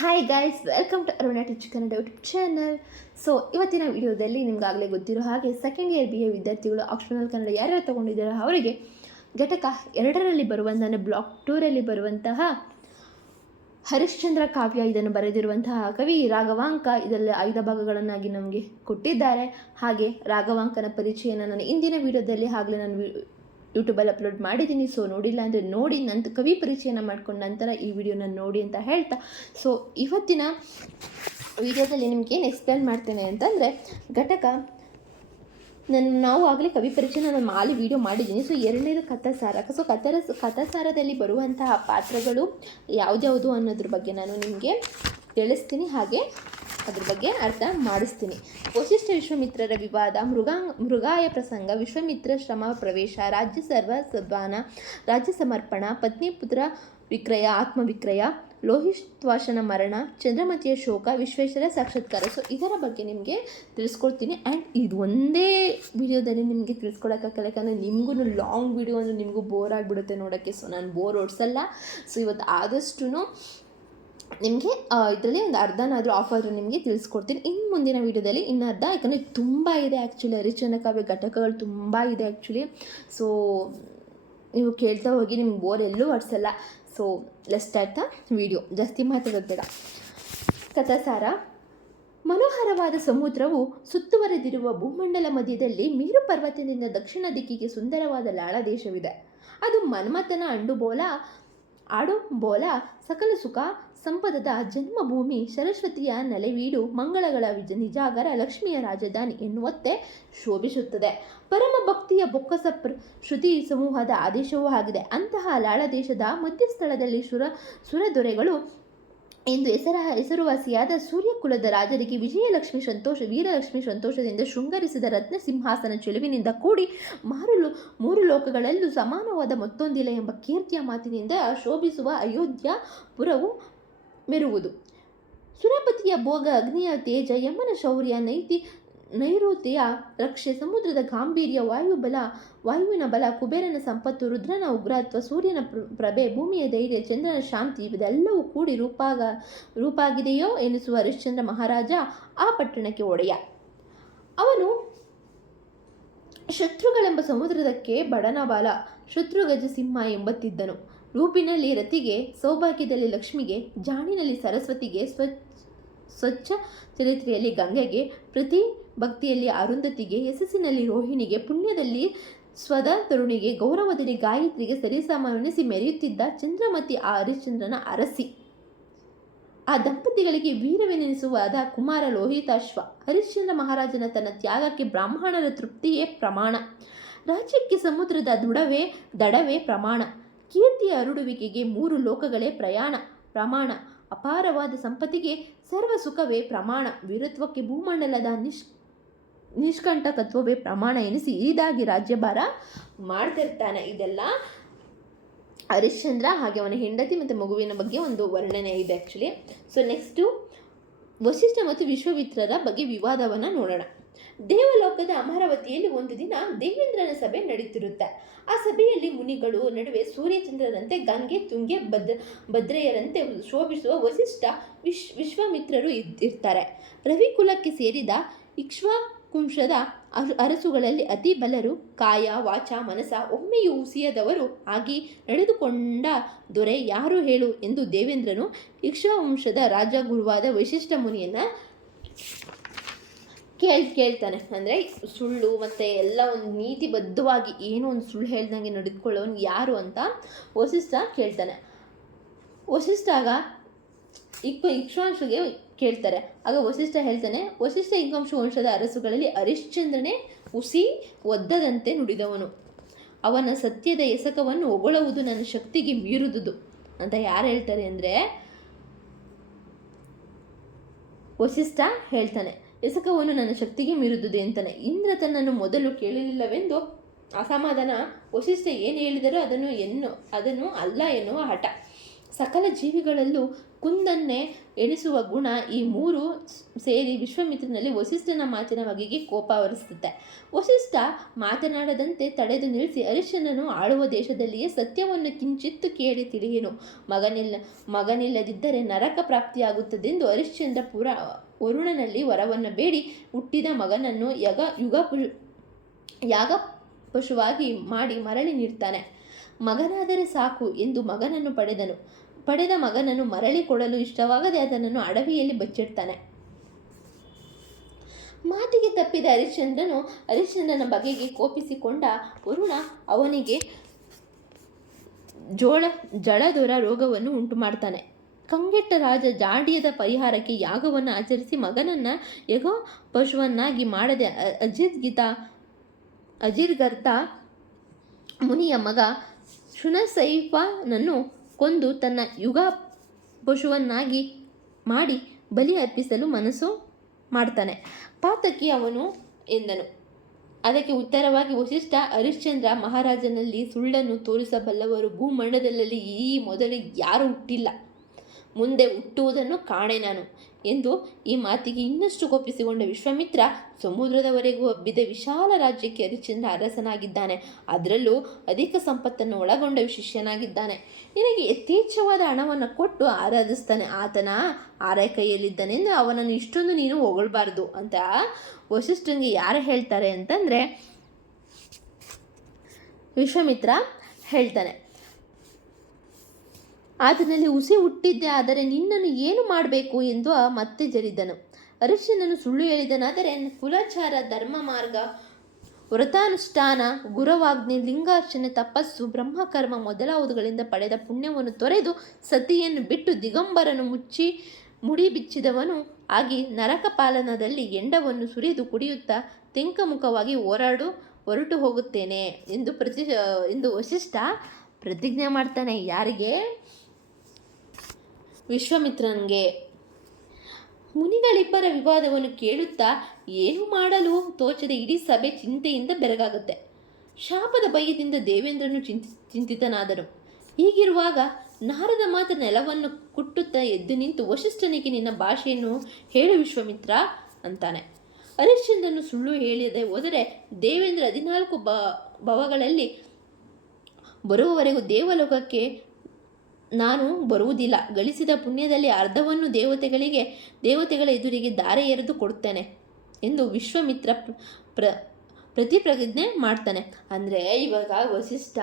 Hi guys welcome to Aruna teach Kannada YouTube channel so ಇವತ್ತಿನ ವಿಡಿಯೋದಲ್ಲಿ ನಿಮ್ಗಾಗಲೇ ಗೊತ್ತಿರೋ ಹಾಗೆ ಸೆಕೆಂಡ್ ಇಯರ್ ಬಿ ಎ ವಿದ್ಯಾರ್ಥಿಗಳು ಆಪ್ಷನಲ್ ಕನ್ನಡ ಯಾರ್ಯಾರು ತೊಗೊಂಡಿದ್ದಾರೋ ಅವರಿಗೆ ಘಟಕ ಎರಡರಲ್ಲಿ ಬರುವಂತಹ ಬ್ಲಾಕ್ ಟೂರಲ್ಲಿ ಬರುವಂತಹ ಹರಿಶ್ಚಂದ್ರ ಕಾವ್ಯ ಇದನ್ನು ಬರೆದಿರುವಂತಹ ಕವಿ ರಾಘವಾಂಕ ಇದರಲ್ಲಿ ಐದು ಭಾಗಗಳನ್ನಾಗಿ ನಮಗೆ ಕೊಟ್ಟಿದ್ದಾರೆ. ಹಾಗೆ ರಾಘವಾಂಕನ ಪರಿಚಯನ ನಾನು ಇಂದಿನ ವಿಡಿಯೋದಲ್ಲಿ ಆಗಲೇ ನಾನು ಯೂಟ್ಯೂಬಲ್ಲಿ ಅಪ್ಲೋಡ್ ಮಾಡಿದ್ದೀನಿ. ಸೊ ನೋಡಿಲ್ಲ ಅಂದರೆ ನೋಡಿ ನಂತರ ಕವಿ ಪರಿಚಯನ ಮಾಡ್ಕೊಂಡು ನಂತರ ಈ ವಿಡಿಯೋನ ನೋಡಿ ಅಂತ ಹೇಳ್ತಾ. ಸೊ ಇವತ್ತಿನ ವಿಡಿಯೋದಲ್ಲಿ ನಿಮ್ಗೆ ಏನು ಎಕ್ಸ್ಪ್ಲೇನ್ ಮಾಡ್ತೇನೆ ಅಂತಂದರೆ, ಘಟಕ ನನ್ನ ನಾವು ಆಗಲೇ ಕವಿ ಪರಿಚಯ ನಾನು ಮಾಲಿ ವಿಡಿಯೋ ಮಾಡಿದ್ದೀನಿ. ಸೊ ಎರಡನೇದು ಕಥಾಸಾರ. ಸೊ ಕಥರ ಕಥಾಸಾರದಲ್ಲಿ ಬರುವಂತಹ ಪಾತ್ರಗಳು ಯಾವ್ದ್ಯಾವುದು ಅನ್ನೋದ್ರ ಬಗ್ಗೆ ನಾನು ನಿಮಗೆ ತಿಳಿಸ್ತೀನಿ ಹಾಗೆ ಅದ್ರ ಬಗ್ಗೆ ಅರ್ಥ ಮಾಡಿಸ್ತೀನಿ. ವಶಿಷ್ಠ ವಿಶ್ವಮಿತ್ರರ ವಿವಾದ ಮೃಗಾಂಗ್ ಮೃಗಾಯ ಪ್ರಸಂಗ, ವಿಶ್ವಮಿತ್ರ ಶ್ರಮ ಪ್ರವೇಶ, ರಾಜ್ಯ ಸರ್ವ ಸದ್ವಾನ ರಾಜ್ಯ ಸಮರ್ಪಣ, ಪತ್ನಿ ಪುತ್ರ ವಿಕ್ರಯ, ಆತ್ಮವಿಕ್ರಯ ಲೋಹಿತ್ವಾಶನ ಮರಣ, ಚಂದ್ರಮತಿಯ ಶೋಕ, ವಿಶ್ವೇಶ್ವರ ಸಾಕ್ಷಾತ್ಕಾರ. ಸೊ ಇದರ ಬಗ್ಗೆ ನಿಮಗೆ ತಿಳಿಸ್ಕೊಡ್ತೀನಿ. ಆ್ಯಂಡ್ ಇದು ಒಂದೇ ವಿಡಿಯೋದಲ್ಲಿ ನಿಮಗೆ ತಿಳಿಸ್ಕೊಡೋಕ್ಕಾಗಲ್ಲ. ಯಾಕಂದರೆ ನಿಮಗೂ ಲಾಂಗ್ ವಿಡಿಯೋ ಅಂದರೆ ನಿಮಗೂ ಬೋರ್ ಆಗಿಬಿಡುತ್ತೆ ನೋಡೋಕ್ಕೆ. ಸೊ ನಾನು ಬೋರ್ ಓಡಿಸಲ್ಲ. ಸೊ ಇವತ್ತು ಆದಷ್ಟು ನಿಮಗೆ ಇದರಲ್ಲಿ ಒಂದು ಅರ್ಧನಾದರೂ ಆಫರ್ ನಿಮಗೆ ತಿಳಿಸ್ಕೊಡ್ತೀನಿ. ಇನ್ನು ಮುಂದಿನ ವೀಡಿಯೋದಲ್ಲಿ ಇನ್ನು ಅರ್ಧ, ಯಾಕಂದರೆ ತುಂಬ ಇದೆ ಆ್ಯಕ್ಚುಲಿ ಹರಿಚಂದ್ರ ಕಾವ್ಯ ಘಟಕಗಳು ತುಂಬ ಇದೆ ಆ್ಯಕ್ಚುಲಿ ಸೊ ನೀವು ಕೇಳ್ತಾ ಹೋಗಿ ನಿಮ್ಗೆ ಬೋರ್ ಎಲ್ಲೂ ಹೊಡ್ಸಲ್ಲ. ಸೊ ಲೆಸ್ಟ್ ದ ವಿಡಿಯೋ ಜಾಸ್ತಿ ಮಾತಾಡೋದು ಕಥಾಸಾರ, ಮನೋಹರವಾದ ಸಮುದ್ರವು ಸುತ್ತುವರೆದಿರುವ ಭೂಮಂಡಲ ಮಧ್ಯದಲ್ಲಿ ಮೀರು ಪರ್ವತದಿಂದ ದಕ್ಷಿಣ ದಿಕ್ಕಿಗೆ ಸುಂದರವಾದ ಲಾಳ ದೇಶವಿದೆ. ಅದು ಮನ್ಮಥನ ಅಂಡುಬೋಲ ಆಡುಬೋಲ ಸಕಲ ಸುಖ ಸಂಪದದ ಜನ್ಮಭೂಮಿ ಸರಸ್ವತಿಯ ನೆಲೆವೀಡು ಮಂಗಳಗಳ ವಿಜ ನಿಜಾಗರ ಲಕ್ಷ್ಮಿಯ ರಾಜಧಾನಿ ಎನ್ನುವಂತೆ ಶೋಭಿಸುತ್ತದೆ. ಪರಮ ಭಕ್ತಿಯ ಬೊಕ್ಕಸ ಪ್ರ ಶ್ರುತಿ ಸಮೂಹದ ಆದೇಶವೂ ಆಗಿದೆ. ಅಂತಹ ಲಾಳ ದೇಶದ ಮಧ್ಯಸ್ಥಳದಲ್ಲಿ ಸುರ ಸುರದೊರೆಗಳು ಎಂದು ಹೆಸರ ಹೆಸರುವಾಸಿಯಾದ ಸೂರ್ಯಕುಲದ ರಾಜರಿಗೆ ವಿಜಯಲಕ್ಷ್ಮಿ ಸಂತೋಷ, ವೀರಲಕ್ಷ್ಮಿ ಸಂತೋಷದಿಂದ ಶೃಂಗರಿಸಿದ ರತ್ನ ಸಿಂಹಾಸನ ಚೆಲುವಿನಿಂದ ಕೂಡಿ ಮಾರುಲು ಮೂರು ಲೋಕಗಳಲ್ಲೂ ಸಮಾನವಾದ ಮತ್ತೊಂದಿಲ್ಲ ಎಂಬ ಕೀರ್ತಿಯ ಮಾತಿನಿಂದ ಶೋಭಿಸುವ ಅಯೋಧ್ಯ ಪುರವು ಮೆರುವುದು. ಸುರಪತಿಯ ಭೋಗ, ಅಗ್ನಿಯ ತೇಜ, ಯಮನ ಶೌರ್ಯ, ನೈತಿ ನೈಋತ್ಯ ರಕ್ಷೆ ಸಮುದ್ರದ ಗಾಂಭೀರ್ಯ ವಾಯುಬಲ ವಾಯುವಿನ ಬಲ, ಕುಬೇರನ ಸಂಪತ್ತು, ರುದ್ರನ ಉಗ್ರತ್ವ, ಸೂರ್ಯನ ಪ್ರ- ಪ್ರಭೆ, ಭೂಮಿಯ ಧೈರ್ಯ, ಚಂದ್ರನ ಶಾಂತಿ ಇದೆಲ್ಲವೂ ಕೂಡಿ ರೂಪಾಗ, ರೂಪಾಗಿದೆಯೋ ಎನಿಸುವ ಹರಿಶ್ಚಂದ್ರ ಮಹಾರಾಜ ಆ ಪಟ್ಟಣಕ್ಕೆ ಒಡೆಯ. ಅವನು ಶತ್ರುಗಳೆಂಬ ಸಮುದ್ರದಕ್ಕೆ ಬಡನಬಾಲ ಶತ್ರುಗಜ ಸಿಂಹ ಎಂಬತ್ತಿದ್ದನು. ರೂಪಿನಲ್ಲಿ ರತಿಗೆ, ಸೌಭಾಗ್ಯದಲ್ಲಿ ಲಕ್ಷ್ಮಿಗೆ, ಜಾಣಿನಲ್ಲಿ ಸರಸ್ವತಿಗೆ ಸ್ವ ಸ್ವಚ್ಛ ಚರಿತ್ರೆಯಲ್ಲಿ ಗಂಗೆಗೆ, ಪ್ರತಿ ಭಕ್ತಿಯಲ್ಲಿ ಅರುಂಧತಿಗೆ, ಯಶಸ್ಸಿನಲ್ಲಿ ರೋಹಿಣಿಗೆ, ಪುಣ್ಯದಲ್ಲಿ ಸ್ವದ ತರುಣಿಗೆ, ಗೌರವದಲ್ಲಿ ಗಾಯತ್ರಿಗೆ ಸರಿಸಮನಿಸಿ ಮೆರೆಯುತ್ತಿದ್ದ ಚಂದ್ರಮತಿ ಆ ಹರಿಶ್ಚಂದ್ರನ ಅರಸಿ. ಆ ದಂಪತಿಗಳಿಗೆ ವೀರವೆನಿಸುವಾದ ಕುಮಾರ ಲೋಹಿತಾಶ್ವ ಹರಿಶ್ಚಂದ್ರ ಮಹಾರಾಜನ ತನ್ನ ತ್ಯಾಗಕ್ಕೆ ಬ್ರಾಹ್ಮಣರ ತೃಪ್ತಿಯೇ ಪ್ರಮಾಣ. ರಾಜ್ಯಕ್ಕೆ ಸಮುದ್ರದ ದೃಢವೇ ದಡವೇ ಪ್ರಮಾಣ. ಕೀರ್ತಿಯ ಅರುಡುವಿಕೆಗೆ ಮೂರು ಲೋಕಗಳೇ ಪ್ರಯಾಣ. ಪ್ರಮಾಣ. ಅಪಾರವಾದ ಸಂಪತ್ತಿಗೆ ಸರ್ವ ಸುಖವೇ ಪ್ರಮಾಣ. ವೀರತ್ವಕ್ಕೆ ಭೂಮಂಡಲದ ನಿಷ್ ನಿಷ್ಕಂಟಕತ್ವವೇ ಪ್ರಮಾಣ ಎನಿಸಿ ಇದಾಗಿ ರಾಜ್ಯಭಾರ ಮಾಡ್ತಿರ್ತಾನೆ. ಇದೆಲ್ಲ ಹರಿಶ್ಚಂದ್ರ ಹಾಗೆ ಅವನ ಹೆಂಡತಿ ಮತ್ತು ಮಗುವಿನ ಬಗ್ಗೆ ಒಂದು ವರ್ಣನೆ ಇದೆ ಆ್ಯಕ್ಚುಲಿ ಸೊ ನೆಕ್ಸ್ಟು ವಶಿಷ್ಠ ಮತ್ತು ವಿಶ್ವಮಿತ್ರರ ಬಗ್ಗೆ ವಿವಾದವನ್ನು ನೋಡೋಣ. ದೇವಲೋಕದ ಅಮರಾವತಿಯಲ್ಲಿ ಒಂದು ದಿನ ದೇವೇಂದ್ರನ ಸಭೆ ನಡೀತಿರುತ್ತೆ. ಆ ಸಭೆಯಲ್ಲಿ ಮುನಿಗಳು ನಡುವೆ ಸೂರ್ಯಚಂದ್ರರಂತೆ ಗಂಗೆ, ತುಂಗೆ, ಭದ್ರ, ಭದ್ರೆಯರಂತೆ ಶೋಭಿಸುವ ವಸಿಷ್ಠ ವಿಶ್, ವಿಶ್ವಾಮಿತ್ರರು ಇದ್ದಿರ್ತಾರೆ ರವಿಕುಲಕ್ಕೆ ಸೇರಿದ ಇಕ್ಷ್ವಾಕುಂಶದ ಅರ- ಅರಸುಗಳಲ್ಲಿ ಅತಿ ಬಲರು, ಕಾಯ, ವಾಚ, ಮನಸ ಒಮ್ಮೆಯೂ ಉಸಿಯದವರು ಆಗಿ ನಡೆದುಕೊಂಡ ದೊರೆ ಯಾರು ಹೇಳು ಎಂದು ದೇವೇಂದ್ರನು ಇಕ್ಷ್ವಾವಂಶದ ರಾಜಗುರುವಾದ ವೈಶಿಷ್ಠ ಮುನಿಯನ್ನ ಕೇಳ್, ಕೇಳ್ತಾನೆ. ಅಂದರೆ ಸುಳ್ಳು ಮತ್ತು ಎಲ್ಲ ಒಂದು ನೀತಿಬದ್ಧವಾಗಿ ಏನೋ ಒಂದು ಸುಳ್ಳು ಹೇಳ್ದಂಗೆ ನಡೆದುಕೊಳ್ಳೋನು ಯಾರು ಅಂತ ವಸಿಷ್ಠ ಕೇಳ್ತಾನೆ. ವಸಿಷ್ಠಾಗ ಇಕ್ಷವಾಂಶಗೆ ಇಕ್ ಇಕ್ಷ್ವಾಂಶಗೆ ಕೇಳ್ತಾರೆ. ಆಗ ವಸಿಷ್ಠ ಹೇಳ್ತಾನೆ, ವಸಿಷ್ಠ ಇಂಗಂಶ ವಂಶದ ಅರಸುಗಳಲ್ಲಿ ಹರಿಶ್ಚಂದ್ರನೇ ಉಸಿ ಒದ್ದದಂತೆ ನುಡಿದವನು. ಅವನ ಸತ್ಯದ ಎಸಕವನ್ನು ಹೊಗಳುವುದು ನನ್ನ ಶಕ್ತಿಗೆ ಮೀರುದುದು. ಅಂತ ಯಾರು ಹೇಳ್ತಾರೆ ಅಂದರೆ, ವಸಿಷ್ಠ ಹೇಳ್ತಾನೆ, ಎಸಕವನ್ನು ನನ್ನ ಶಕ್ತಿಗೆ ಮೀರುದುದು ಅಂತಾನೆ. ಇಂದ್ರ ತನ್ನನ್ನು ಮೊದಲು ಕೇಳಲಿಲ್ಲವೆಂದು ಅಸಮಾಧಾನ ವಸಿಷ್ಠ ಏನು ಹೇಳಿದರೋ ಅದನ್ನು ಎನ್ನು, ಅದನ್ನು ಅಲ್ಲ ಎನ್ನುವ ಹಠ. ಸಕಲ ಜೀವಿಗಳಲ್ಲೂ ಕುಂದನ್ನೇ ಎಣಿಸುವ ಗುಣ ಈ ಮೂರು ಸೇರಿ ವಿಶ್ವಮಿತ್ರನಲ್ಲಿ ವಸಿಷ್ಠನ ಮಾತಿನ ಬಗೆಗೆ ಕೋಪ ಹೊರಿಸುತ್ತೆ ವಸಿಷ್ಠ ಮಾತನಾಡದಂತೆ ತಡೆದು ನಿಲ್ಲಿಸಿ ಹರಿಶ್ಚಂದ್ರನು ಆಳುವ ದೇಶದಲ್ಲಿಯೇ ಸತ್ಯವನ್ನು ಕಿಂಚಿತ್ತು ಕೇಳಿ ತಿಳಿಯೇನು. ಮಗನಿಲ್ಲ, ಮಗನಿಲ್ಲದಿದ್ದರೆ ನರಕ ಪ್ರಾಪ್ತಿಯಾಗುತ್ತದೆಂದು ಹರಿಶ್ಚಂದ್ರ ಪುರ ವರುಣನಲ್ಲಿ ವರವನ್ನು ಬೇಡಿ. ಹುಟ್ಟಿದ ಮಗನನ್ನು ಯಗ, ಯುಗ ಯಾಗ ಪಶುವಾಗಿ ಮಾಡಿ ಮರಳಿ ನೀಡ್ತಾನೆ. ಮಗನಾದರೆ ಸಾಕು ಎಂದು ಮಗನನ್ನು ಪಡೆದನು. ಪಡೆದ ಮಗನನ್ನು ಮರಳಿ ಕೊಡಲು ಇಷ್ಟವಾಗದೆ ಅದನ್ನು ಅಡವಿಯಲ್ಲಿ ಬಚ್ಚಿಡ್ತಾನೆ. ಮಾತಿಗೆ ತಪ್ಪಿದ ಹರಿಶ್ಚಂದ್ರನು ಹರಿಶ್ಚಂದ್ರನ ಬಗೆಗೆ ಕೋಪಿಸಿಕೊಂಡ ವರುಣ ಅವನಿಗೆ ಜೋಳ ಜಳದೊರ ರೋಗವನ್ನು ಉಂಟು ಮಾಡ್ತಾನೆ ಕಂಗೆಟ್ಟ ರಾಜ ಜಾಡಿಯದ ಪರಿಹಾರಕ್ಕೆ ಯಾಗವನ್ನು ಆಚರಿಸಿ ಮಗನನ್ನು ಯಗೋ ಪಶುವನ್ನಾಗಿ ಮಾಡದೆ ಅಜಿರ್ಗಿತ, ಅಜಿರ್ಗರ್ತ ಮುನಿಯ ಮಗ ಶುನಸೈಫನನ್ನು ಕೊಂದು ತನ್ನ ಯುಗ ಪಶುವನ್ನಾಗಿ ಮಾಡಿ ಬಲಿ ಅರ್ಪಿಸಲು ಮನಸ್ಸು ಮಾಡ್ತಾನೆ. ಪಾತಕಿ ಅವನು ಎಂದನು. ಅದಕ್ಕೆ ಉತ್ತರವಾಗಿ ವಶಿಷ್ಠ ಹರಿಶ್ಚಂದ್ರ ಮಹಾರಾಜನಲ್ಲಿ ಸುಳ್ಳನ್ನು ತೋರಿಸಬಲ್ಲವರು ಭೂಮಂಡಲದಲ್ಲಿ ಈ ಮೊದಲು ಯಾರೂ ಹುಟ್ಟಿಲ್ಲ. ಮುಂದೆ ಹುಟ್ಟುವುದನ್ನು ಕಾಣೆ ನಾನು ಎಂದು ಈ ಮಾತಿಗೆ ಇನ್ನಷ್ಟು ಕೋಪಿಸಿಕೊಂಡ ವಿಶ್ವಾಮಿತ್ರ ಸಮುದ್ರದವರೆಗೂ ಹಬ್ಬಿದ ವಿಶಾಲ ರಾಜ್ಯಕ್ಕೆ ಹರಿಚಂದ್ರ ಅರಸನಾಗಿದ್ದಾನೆ. ಅದರಲ್ಲೂ ಅಧಿಕ ಸಂಪತ್ತನ್ನು ಒಳಗೊಂಡ ಶಿಷ್ಯನಾಗಿದ್ದಾನೆ. ನಿನಗೆ ಯಥೇಚ್ಛವಾದ ಹಣವನ್ನು ಕೊಟ್ಟು ಆರಾಧಿಸ್ತಾನೆ. ಆತನ ಆರೈಕೆಯಲ್ಲಿದ್ದಾನೆಂದು ಅವನನ್ನು ಇಷ್ಟೊಂದು ನೀನು ಹೊಗಳ್ಬಾರ್ದು ಅಂತ ವಶಿಷ್ಠನಿಗೆ ಯಾರು ಹೇಳ್ತಾರೆ ಅಂತಂದರೆ ವಿಶ್ವಾಮಿತ್ರ ಹೇಳ್ತಾನೆ. ಆತನಲ್ಲಿ ಉಸಿ ಹುಟ್ಟಿದ್ದೆ, ಆದರೆ ನಿನ್ನನ್ನು ಏನು ಮಾಡಬೇಕು ಎಂದು ಮತ್ತೆ ಜರಿದನು. ಹರಿಶ್ಚಂದ್ರನು ಸುಳ್ಳು ಹೇಳಿದನಾದರೆ ಕುಲಾಚಾರ, ಧರ್ಮ ಮಾರ್ಗ, ವ್ರತಾನುಷ್ಠಾನ, ಗುರವಾಗ್ನಿ, ಲಿಂಗಾರ್ಚನೆ, ತಪಸ್ಸು, ಬ್ರಹ್ಮಕರ್ಮ ಮೊದಲಾದವುಗಳಿಂದ ಪಡೆದ ಪುಣ್ಯವನ್ನು ತೊರೆದು ಸತಿಯನ್ನು ಬಿಟ್ಟು ದಿಗಂಬರನು ಮುಚ್ಚಿ ಮುಡಿ ಬಿಚ್ಚಿದವನು ಆಗಿ ನರಕ ಪಾಲನದಲ್ಲಿ ಎಂಡವನ್ನು ಸುರಿದು ಕುಡಿಯುತ್ತಾ ತೆಂಕಮುಖವಾಗಿ ಹೋರಾಡು ಹೊರಟು ಹೋಗುತ್ತೇನೆ ಎಂದು ಪ್ರತಿ ಎಂದು ವಶಿಷ್ಠ ಪ್ರತಿಜ್ಞೆ ಮಾಡ್ತಾನೆ. ಯಾರಿಗೆ? ವಿಶ್ವಾಮಿತ್ರನಿಗೆ. ಮುನಿಗಳಿಬ್ಬರ ವಿವಾದವನ್ನು ಕೇಳುತ್ತಾ ಏನು ಮಾಡಲು ತೋಚದೆ ಇಡೀ ಸಭೆ ಚಿಂತೆಯಿಂದ ಬೆರಗಾಗುತ್ತೆ. ಶಾಪದ ಭಯದಿಂದ ದೇವೇಂದ್ರನು ಚಿಂತಿ ಚಿಂತಿತನಾದನು ಹೀಗಿರುವಾಗ ನಾರದ ಮಾತ್ರ ನೆಲವನ್ನು ಕುಟ್ಟುತ್ತಾ ಎದ್ದು ನಿಂತು ವಶಿಷ್ಠನಿಗೆ ನಿನ್ನ ಭಾಷೆಯನ್ನು ಹೇಳು ವಿಶ್ವಾಮಿತ್ರ ಅಂತಾನೆ. ಹರಿಶ್ಚಂದ್ರನು ಸುಳ್ಳು ಹೇಳಿದೆ ಹೋದರೆ ದೇವೇಂದ್ರ ಹದಿನಾಲ್ಕು ಬ, ಭವಗಳಲ್ಲಿ ಬರುವವರೆಗೂ ದೇವಲೋಕಕ್ಕೆ ನಾನು ಬರುವುದಿಲ್ಲ. ಗಳಿಸಿದ ಪುಣ್ಯದಲ್ಲಿ ಅರ್ಧವನ್ನು ದೇವತೆಗಳಿಗೆ, ದೇವತೆಗಳ ಎದುರಿಗೆ ದಾರೆ ಎರೆದು ಕೊಡುತ್ತೇನೆ ಎಂದು ವಿಶ್ವಮಿತ್ರ ಪ್ರ- ಪ್ರ, ಪ್ರತಿಪ್ರತಿಜ್ಞೆ ಮಾಡ್ತಾನೆ. ಅಂದರೆ ಇವಾಗ ವಸಿಷ್ಠ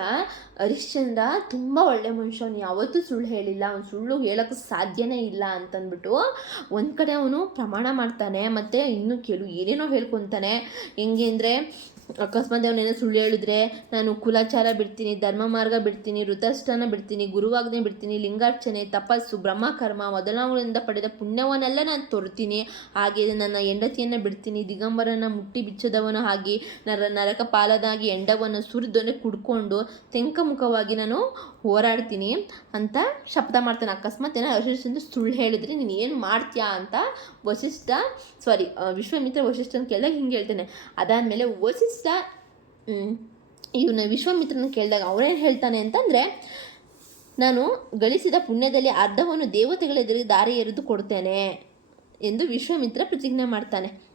ಹರಿಶ್ಚಂದ್ರ ತುಂಬ ಒಳ್ಳೆ ಮನುಷ್ಯ. ಅವನು ಯಾವತ್ತೂ ಸುಳ್ಳು ಹೇಳಿಲ್ಲ. ಅವನು ಸುಳ್ಳು ಹೇಳೋಕ್ಕೆ ಸಾಧ್ಯನೇ ಇಲ್ಲ ಅಂತಂದ್ಬಿಟ್ಟು ಒಂದು ಕಡೆ ಅವನು ಪ್ರಮಾಣ ಮಾಡ್ತಾನೆ. ಮತ್ತು ಇನ್ನು ಕೆಲವು ಏನೇನೋ ಹೇಳ್ಕೊತಾನೆ. ಹೆಂಗೆ ಅಂದರೆ ಅಕಸ್ಮಾತ್ ಅವನೇನೋ ಸುಳ್ಳು ಹೇಳಿದ್ರೆ ನಾನು ಕುಲಾಚಾರ ಬಿಡ್ತೀನಿ, ಧರ್ಮ ಮಾರ್ಗ ಬಿಡ್ತೀನಿ ಋತಷ್ಠಾನ ಬಿಡ್ತೀನಿ, ಗುರುವಾಗ್ನೆ ಬಿಡ್ತೀನಿ, ಲಿಂಗಾರ್ಚನೆ, ತಪಸ್ಸು, ಬ್ರಹ್ಮಕರ್ಮ ಮೊದಲಾವುಗಳಿಂದ ಪಡೆದ ಪುಣ್ಯವನ್ನೆಲ್ಲ ನಾನು ತೊರ್ತೀನಿ ಹಾಗೆ ನನ್ನ ಹೆಂಡತಿಯನ್ನು ಬಿಡ್ತೀನಿ, ದಿಗಂಬರನ ಮುಟ್ಟಿ ಬಿಚ್ಚದವನು ಹಾಗೆ ನರ ನರಕ ಪಾಲದಾಗಿ ಎಂಡವನ್ನು ಸುರಿದೊಂದು ಕುಡ್ಕೊಂಡು ತೆಂಕಮುಖವಾಗಿ ನಾನು ಹೋರಾಡ್ತೀನಿ ಅಂತ ಶಬ್ದ ಮಾಡ್ತಾನೆ. ಅಕಸ್ಮಾತ್ ಏನೋ ವಶಿಷ್ಠಂದು ಸುಳ್ಳು ಹೇಳಿದ್ರೆ ನೀನು ಏನು ಮಾಡ್ತೀಯಾ ಅಂತ ವಶಿಷ್ಠ ಸಾರಿ ವಿಶ್ವಮಿತ್ರ ವಶಿಷ್ಠನ ಕೇಳಿದಾಗ ಹಿಂಗೆ ಹೇಳ್ತಾನೆ. ಅದಾದಮೇಲೆ ವಶಿಷ್ಠ ಇವನ ವಿಶ್ವಾಮಿತ್ರನ ಕೇಳಿದಾಗ ಅವರೇನು ಹೇಳ್ತಾನೆ ಅಂತಂದರೆ, ನಾನು ಗಳಿಸಿದ ಪುಣ್ಯದಲ್ಲಿ ಅರ್ಧವನ್ನು ದೇವತೆಗಳೆದುರಿಗೆ ದಾರಿ ಎರೆದು ಕೊಡ್ತೇನೆ ಎಂದು ವಿಶ್ವಾಮಿತ್ರ ಪ್ರತಿಜ್ಞೆ ಮಾಡ್ತಾನೆ.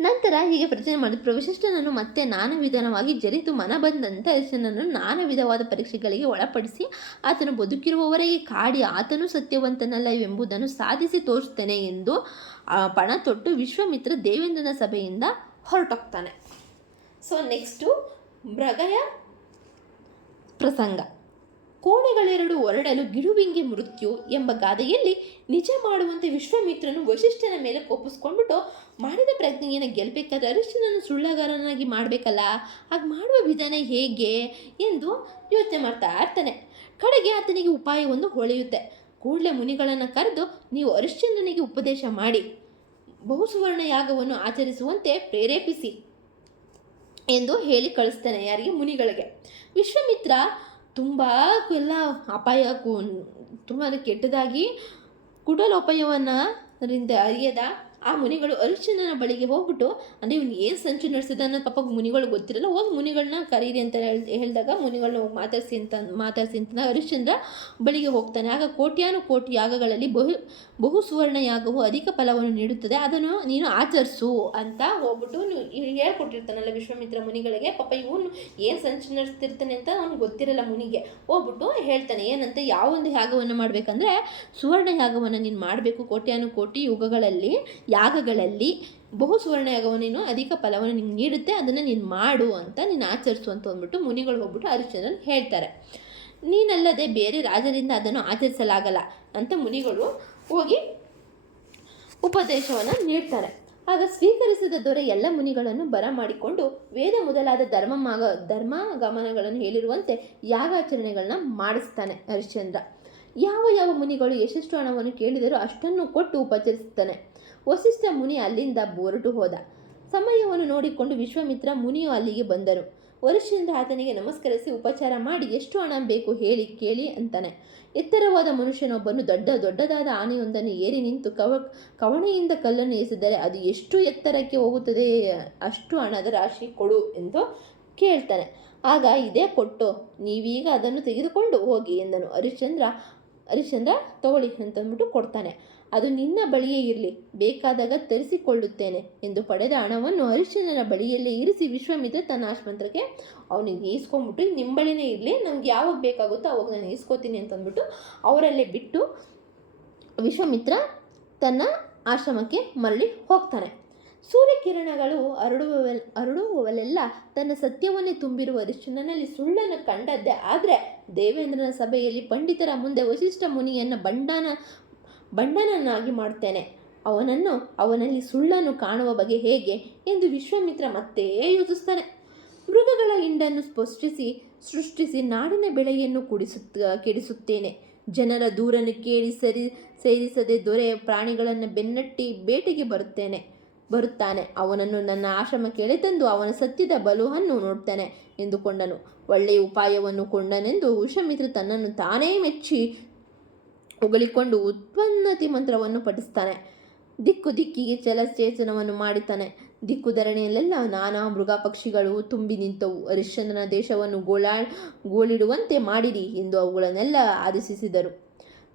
ನಂತರ ಹೀಗೆ ಪ್ರತಿಜ್ಞೆ ಮಾಡಿ ಪ್ರವಶಿಷ್ಠನನ್ನು ಮತ್ತೆ ನಾನಾ ವಿಧಾನವಾಗಿ ಜರಿತು ಮನ ಬಂದಂತೆ ಅರಿಶನನ್ನು ನಾನಾ ವಿಧವಾದ ಪರೀಕ್ಷೆಗಳಿಗೆ ಒಳಪಡಿಸಿ ಆತನು ಬದುಕಿರುವವರೆಗೆ ಕಾಡಿ ಆತನು ಸತ್ಯವಂತನಲ್ಲ ಎಂಬುದನ್ನು ಸಾಧಿಸಿ ತೋರಿಸ್ತೇನೆ ಎಂದು ಪಣ ತೊಟ್ಟು ವಿಶ್ವಾಮಿತ್ರ ದೇವೇಂದ್ರನ ಸಭೆಯಿಂದ ಹೊರಟೋಗ್ತಾನೆ. ಸೊ ನೆಕ್ಸ್ಟು ಮೃಗಯ ಪ್ರಸಂಗ. ಕೋಣೆಗಳೆರಡು ಹೊರಡಲು ಗಿಡುವಿಂಗೆ ಮೃತ್ಯು ಎಂಬ ಗಾದೆಯಲ್ಲಿ ನಿಜ ಮಾಡುವಂತೆ ವಿಶ್ವಮಿತ್ರನು ವಶಿಷ್ಠನ ಮೇಲೆ ಕೋಪಿಸ್ಕೊಂಡ್ಬಿಟ್ಟು ಮಾಡಿದ ಪ್ರಜ್ಞೆಯನ್ನು ಗೆಲ್ಲಬೇಕಾದ್ರೆ ಅರಿಶಿನನ್ನು ಸುಳ್ಳಗಾರನಾಗಿ ಮಾಡಬೇಕಲ್ಲ? ಹಾಗೆ ಮಾಡುವ ವಿಧಾನ ಹೇಗೆ ಎಂದು ಯೋಚನೆ ಮಾಡ್ತಾ ಇರ್ತಾನೆ. ಕಡೆಗೆ ಆತನಿಗೆ ಉಪಾಯವೊಂದು ಹೊಳೆಯುತ್ತೆ. ಕೂಡಲೇ ಮುನಿಗಳನ್ನು ಕರೆದು, ನೀವು ಹರಿಶ್ಚಂದ್ರನಿಗೆ ಉಪದೇಶ ಮಾಡಿ. ಬಹುಸುವರ್ಣ ಯಾಗವನ್ನು ಆಚರಿಸುವಂತೆ ಪ್ರೇರೇಪಿಸಿ ಎಂದು ಹೇಳಿ ಕಳಿಸ್ತಾನೆ ಯಾರಿಗೆ? ಮುನಿಗಳಿಗೆ. ವಿಶ್ವಮಿತ್ರ ತುಂಬ ಎಲ್ಲ ಅಪಾಯ ತುಂಬ ಕೆಟ್ಟದಾಗಿ ಕುಡಲೋಪಾಯವನ್ನು ರಿಂದ ಅರಿಯದ ಆ ಮುನಿಗಳು ಹರಿಶ್ಚಂದ್ರನ ಬಳಿಗೆ ಹೋಗ್ಬಿಟ್ಟು ಅಂದರೆ ಇವ್ನು ಏನು ಸಂಚು ನಡೆಸಿದ ಅನ್ನೋ ಪಾಪ ಮುನಿಗಳು ಗೊತ್ತಿರಲ್ಲ, ಹೋಗಿ ಮುನಿಗಳನ್ನ ಕರೀರಿ ಅಂತ ಹೇಳಿ, ಹೇಳಿದಾಗ ಮುನಿಗಳನ್ನ ಹೋಗಿ ಮಾತಾಡಿಸಿ ಅಂತ ಮಾತಾಡಿಸಿ ಅಂತ ಹರಿಶ್ಚಂದ್ರ ಬಳಿಗೆ ಹೋಗ್ತಾನೆ. ಆಗ ಕೋಟ್ಯಾನು ಕೋಟಿ ಯಾಗಗಳಲ್ಲಿ ಬಹು ಬಹು ಸುವರ್ಣ ಯಾಗವು ಅಧಿಕ ಫಲವನ್ನು ನೀಡುತ್ತದೆ. ಅದನ್ನು ನೀನು ಆಚರಿಸು ಅಂತ ಹೋಗ್ಬಿಟ್ಟು ಹೇಳ್ಕೊಟ್ಟಿರ್ತಾನಲ್ಲ ವಿಶ್ವಾಮಿತ್ರ ಮುನಿಗಳಿಗೆ, ಪಾಪ ಇವನು ಏನು ಸಂಚು ನಡೆಸ್ತಿರ್ತಾನೆ ಅಂತ ಅವ್ನಿಗೆ ಗೊತ್ತಿರಲ್ಲ ಮುನಿಗೆ. ಹೋಗ್ಬಿಟ್ಟು ಹೇಳ್ತಾನೆ, ಏನಂತ, ಯಾವೊಂದು ಯಾಗವನ್ನು ಮಾಡಬೇಕಂದ್ರೆ ಸುವರ್ಣ ಯಾಗವನ್ನು ನೀನು ಮಾಡಬೇಕು. ಕೋಟ್ಯಾನು ಕೋಟಿ ಯುಗಗಳಲ್ಲಿ ಯಾಗಗಳಲ್ಲಿ ಬಹು ಸುವರ್ಣ ಯಾಗವನ್ನು ನೀನು ಅಧಿಕ ಫಲವನ್ನು ನಿಂಗೆ ನೀಡುತ್ತೆ, ಅದನ್ನು ನೀನು ಮಾಡು ಅಂತ, ನೀನು ಆಚರಿಸು ಅಂತ ಅಂದ್ಬಿಟ್ಟು ಮುನಿಗಳು ಹೋಗ್ಬಿಟ್ಟು ಹರಿಶ್ಚಂದ್ರನ್ ಹೇಳ್ತಾರೆ. ನೀನಲ್ಲದೆ ಬೇರೆ ರಾಜರಿಂದ ಅದನ್ನು ಆಚರಿಸಲಾಗಲ್ಲ ಅಂತ ಮುನಿಗಳು ಹೋಗಿ ಉಪದೇಶವನ್ನು ನೀಡ್ತಾರೆ. ಆಗ ಸ್ವೀಕರಿಸಿದ ದೊರೆ ಎಲ್ಲ ಮುನಿಗಳನ್ನು ಬರಮಾಡಿಕೊಂಡು ವೇದ ಮೊದಲಾದ ಧರ್ಮ ಮಾಗ ಧರ್ಮಾಗಮನಗಳನ್ನು ಹೇಳಿರುವಂತೆ ಯಾಗಾಚರಣೆಗಳನ್ನ ಮಾಡಿಸ್ತಾನೆ ಹರಿಶ್ಚಂದ್ರ ಯಾವ ಯಾವ ಮುನಿಗಳು ಎಷ್ಟೆಷ್ಟು ಹಣವನ್ನು ಕೇಳಿದರೂ ಅಷ್ಟನ್ನು ಕೊಟ್ಟು ಉಪಚರಿಸುತ್ತಾನೆ ವಸಿಷ್ಠ ಮುನಿ ಅಲ್ಲಿಂದ ಹೊರಟು ಹೋದ. ಸಮಯವನ್ನು ನೋಡಿಕೊಂಡು ವಿಶ್ವಾಮಿತ್ರ ಮುನಿಯು ಅಲ್ಲಿಗೆ ಬಂದರು. ವರಿಷ್ಠರಿಂದ ಆತನಿಗೆ ನಮಸ್ಕರಿಸಿ ಉಪಚಾರ ಮಾಡಿ ಎಷ್ಟು ಹಣ ಬೇಕು ಹೇಳಿ ಕೇಳಿ ಅಂತಾನೆ. ಎತ್ತರವಾದ ಮನುಷ್ಯನೊಬ್ಬನು ದೊಡ್ಡ ದೊಡ್ಡದಾದ ಆನೆಯೊಂದನ್ನು ಏರಿ ನಿಂತು ಕವ, ಕವಣೆಯಿಂದ ಕಲ್ಲನ್ನು ಎಸೆದರೆ ಅದು ಎಷ್ಟು ಎತ್ತರಕ್ಕೆ ಹೋಗುತ್ತದೆ, ಅಷ್ಟು ಹಣದ ರಾಶಿ ಕೊಡು ಎಂದು ಕೇಳ್ತಾನೆ. ಆಗ ಇದೇ ಕೊಟ್ಟು, ನೀವೀಗ ಅದನ್ನು ತೆಗೆದುಕೊಂಡು ಹೋಗಿ ಎಂದನು. ಹರಿಶ್ಚಂದ್ರ ಹರಿಶ್ಚಂದ್ರ ತಗೊಳ್ಳಿ ಅಂತಂದ್ಬಿಟ್ಟು ಕೊಡ್ತಾನೆ. ಅದು ನಿನ್ನ ಬಳಿಯೇ ಇರಲಿ, ಬೇಕಾದಾಗ ತರಿಸಿಕೊಳ್ಳುತ್ತೇನೆ ಎಂದು ಪಡೆದ ಹಣವನ್ನು ಹರಿಶ್ಚಂದ್ರನ ಬಳಿಯಲ್ಲೇ ಇರಿಸಿ ವಿಶ್ವಾಮಿತ್ರ ತನ್ನ ಆಶ್ಮಂತ್ರಕ್ಕೆ ಅವನಿಗೆ ಈಸ್ಕೊಂಡ್ಬಿಟ್ಟು ನಿಮ್ಮ ಬಳಿನೇ ಇರಲಿ, ನಮ್ಗೆ ಯಾವಾಗ ಬೇಕಾಗುತ್ತೋ ಅವಾಗ ನಾನು ಈಸ್ಕೋತೀನಿ ಅಂತಂದ್ಬಿಟ್ಟು ಅವರಲ್ಲೇ ಬಿಟ್ಟು ವಿಶ್ವಾಮಿತ್ರ ತನ್ನ ಆಶ್ರಮಕ್ಕೆ ಮರಳಿ ಹೋಗ್ತಾನೆ. ಸೂರ್ಯಕಿರಣಗಳು ಹರಡುವ ಹರಡುವವಲೆಲ್ಲ ತನ್ನ ಸತ್ಯವನ್ನೇ ತುಂಬಿರುವ ಹರಿಶ್ಚಂದ್ರನಲ್ಲಿ ಸುಳ್ಳನ್ನು ಕಂಡದ್ದೇ ಆದರೆ ದೇವೇಂದ್ರನ ಸಭೆಯಲ್ಲಿ ಪಂಡಿತರ ಮುಂದೆ ವಶಿಷ್ಠ ಮುನಿಯನ್ನು ಬಂಡನ ಬಂಡನನ್ನಾಗಿ ಮಾಡ್ತೇನೆ. ಅವನನ್ನು, ಅವನಲ್ಲಿ ಸುಳ್ಳನ್ನು ಕಾಣುವ ಬಗೆ ಹೇಗೆ ಎಂದು ವಿಶ್ವಮಿತ್ರ ಮತ್ತೆ ಯೋಚಿಸ್ತಾನೆ ಮೃಗಗಳ ಹಿಂಡನ್ನು ಸ್ಪಷ್ಟಿಸಿ ಸೃಷ್ಟಿಸಿ ನಾಡಿನ ಬೆಳೆಯನ್ನು ಕುಡಿಸುತ್ತ, ಕೆಡಿಸುತ್ತೇನೆ. ಜನರ ದೂರನ್ನು ಕೇಳಿ ಸರಿ, ಸೇರಿಸದೆ ದೊರೆ ಪ್ರಾಣಿಗಳನ್ನು ಬೆನ್ನಟ್ಟಿ ಬೇಟೆಗೆ ಬರುತ್ತೇನೆ. ಬರುತ್ತಾನೆ. ಅವನನ್ನು ನನ್ನ ಆಶ್ರಮಕ್ಕೆ ತಂದು ಅವನ ಸತ್ಯದ ಬಲುವನ್ನು ನೋಡ್ತಾನೆ ಎಂದುಕೊಂಡನು. ಒಳ್ಳೆಯ ಉಪಾಯವನ್ನು ಕೊಂಡನೆಂದು ವಿಶ್ವಮಿತ್ರ ತನ್ನನ್ನು ತಾನೇ ಮೆಚ್ಚಿ ಹೊಗಳಿಕೊಂಡು ಉತ್ಪನ್ನತಿ ಮಂತ್ರವನ್ನು ಪಠಿಸ್ತಾನೆ. ದಿಕ್ಕು ದಿಕ್ಕಿಗೆ ಚಲಚೇತನವನ್ನು ಮಾಡುತ್ತಾನೆ ದಿಕ್ಕು ಧರಣಿಯಲ್ಲೆಲ್ಲ ನಾನಾ ಮೃಗ ಪಕ್ಷಿಗಳು ತುಂಬಿ ನಿಂತವು. ಹರಿಶ್ಚಂದ್ರನ ದೇಶವನ್ನು ಗೋಳಾ ಗೋಳಿಡುವಂತೆ ಮಾಡಿರಿ ಎಂದು ಅವುಗಳನ್ನೆಲ್ಲ ಆದೇಶಿಸಿದರು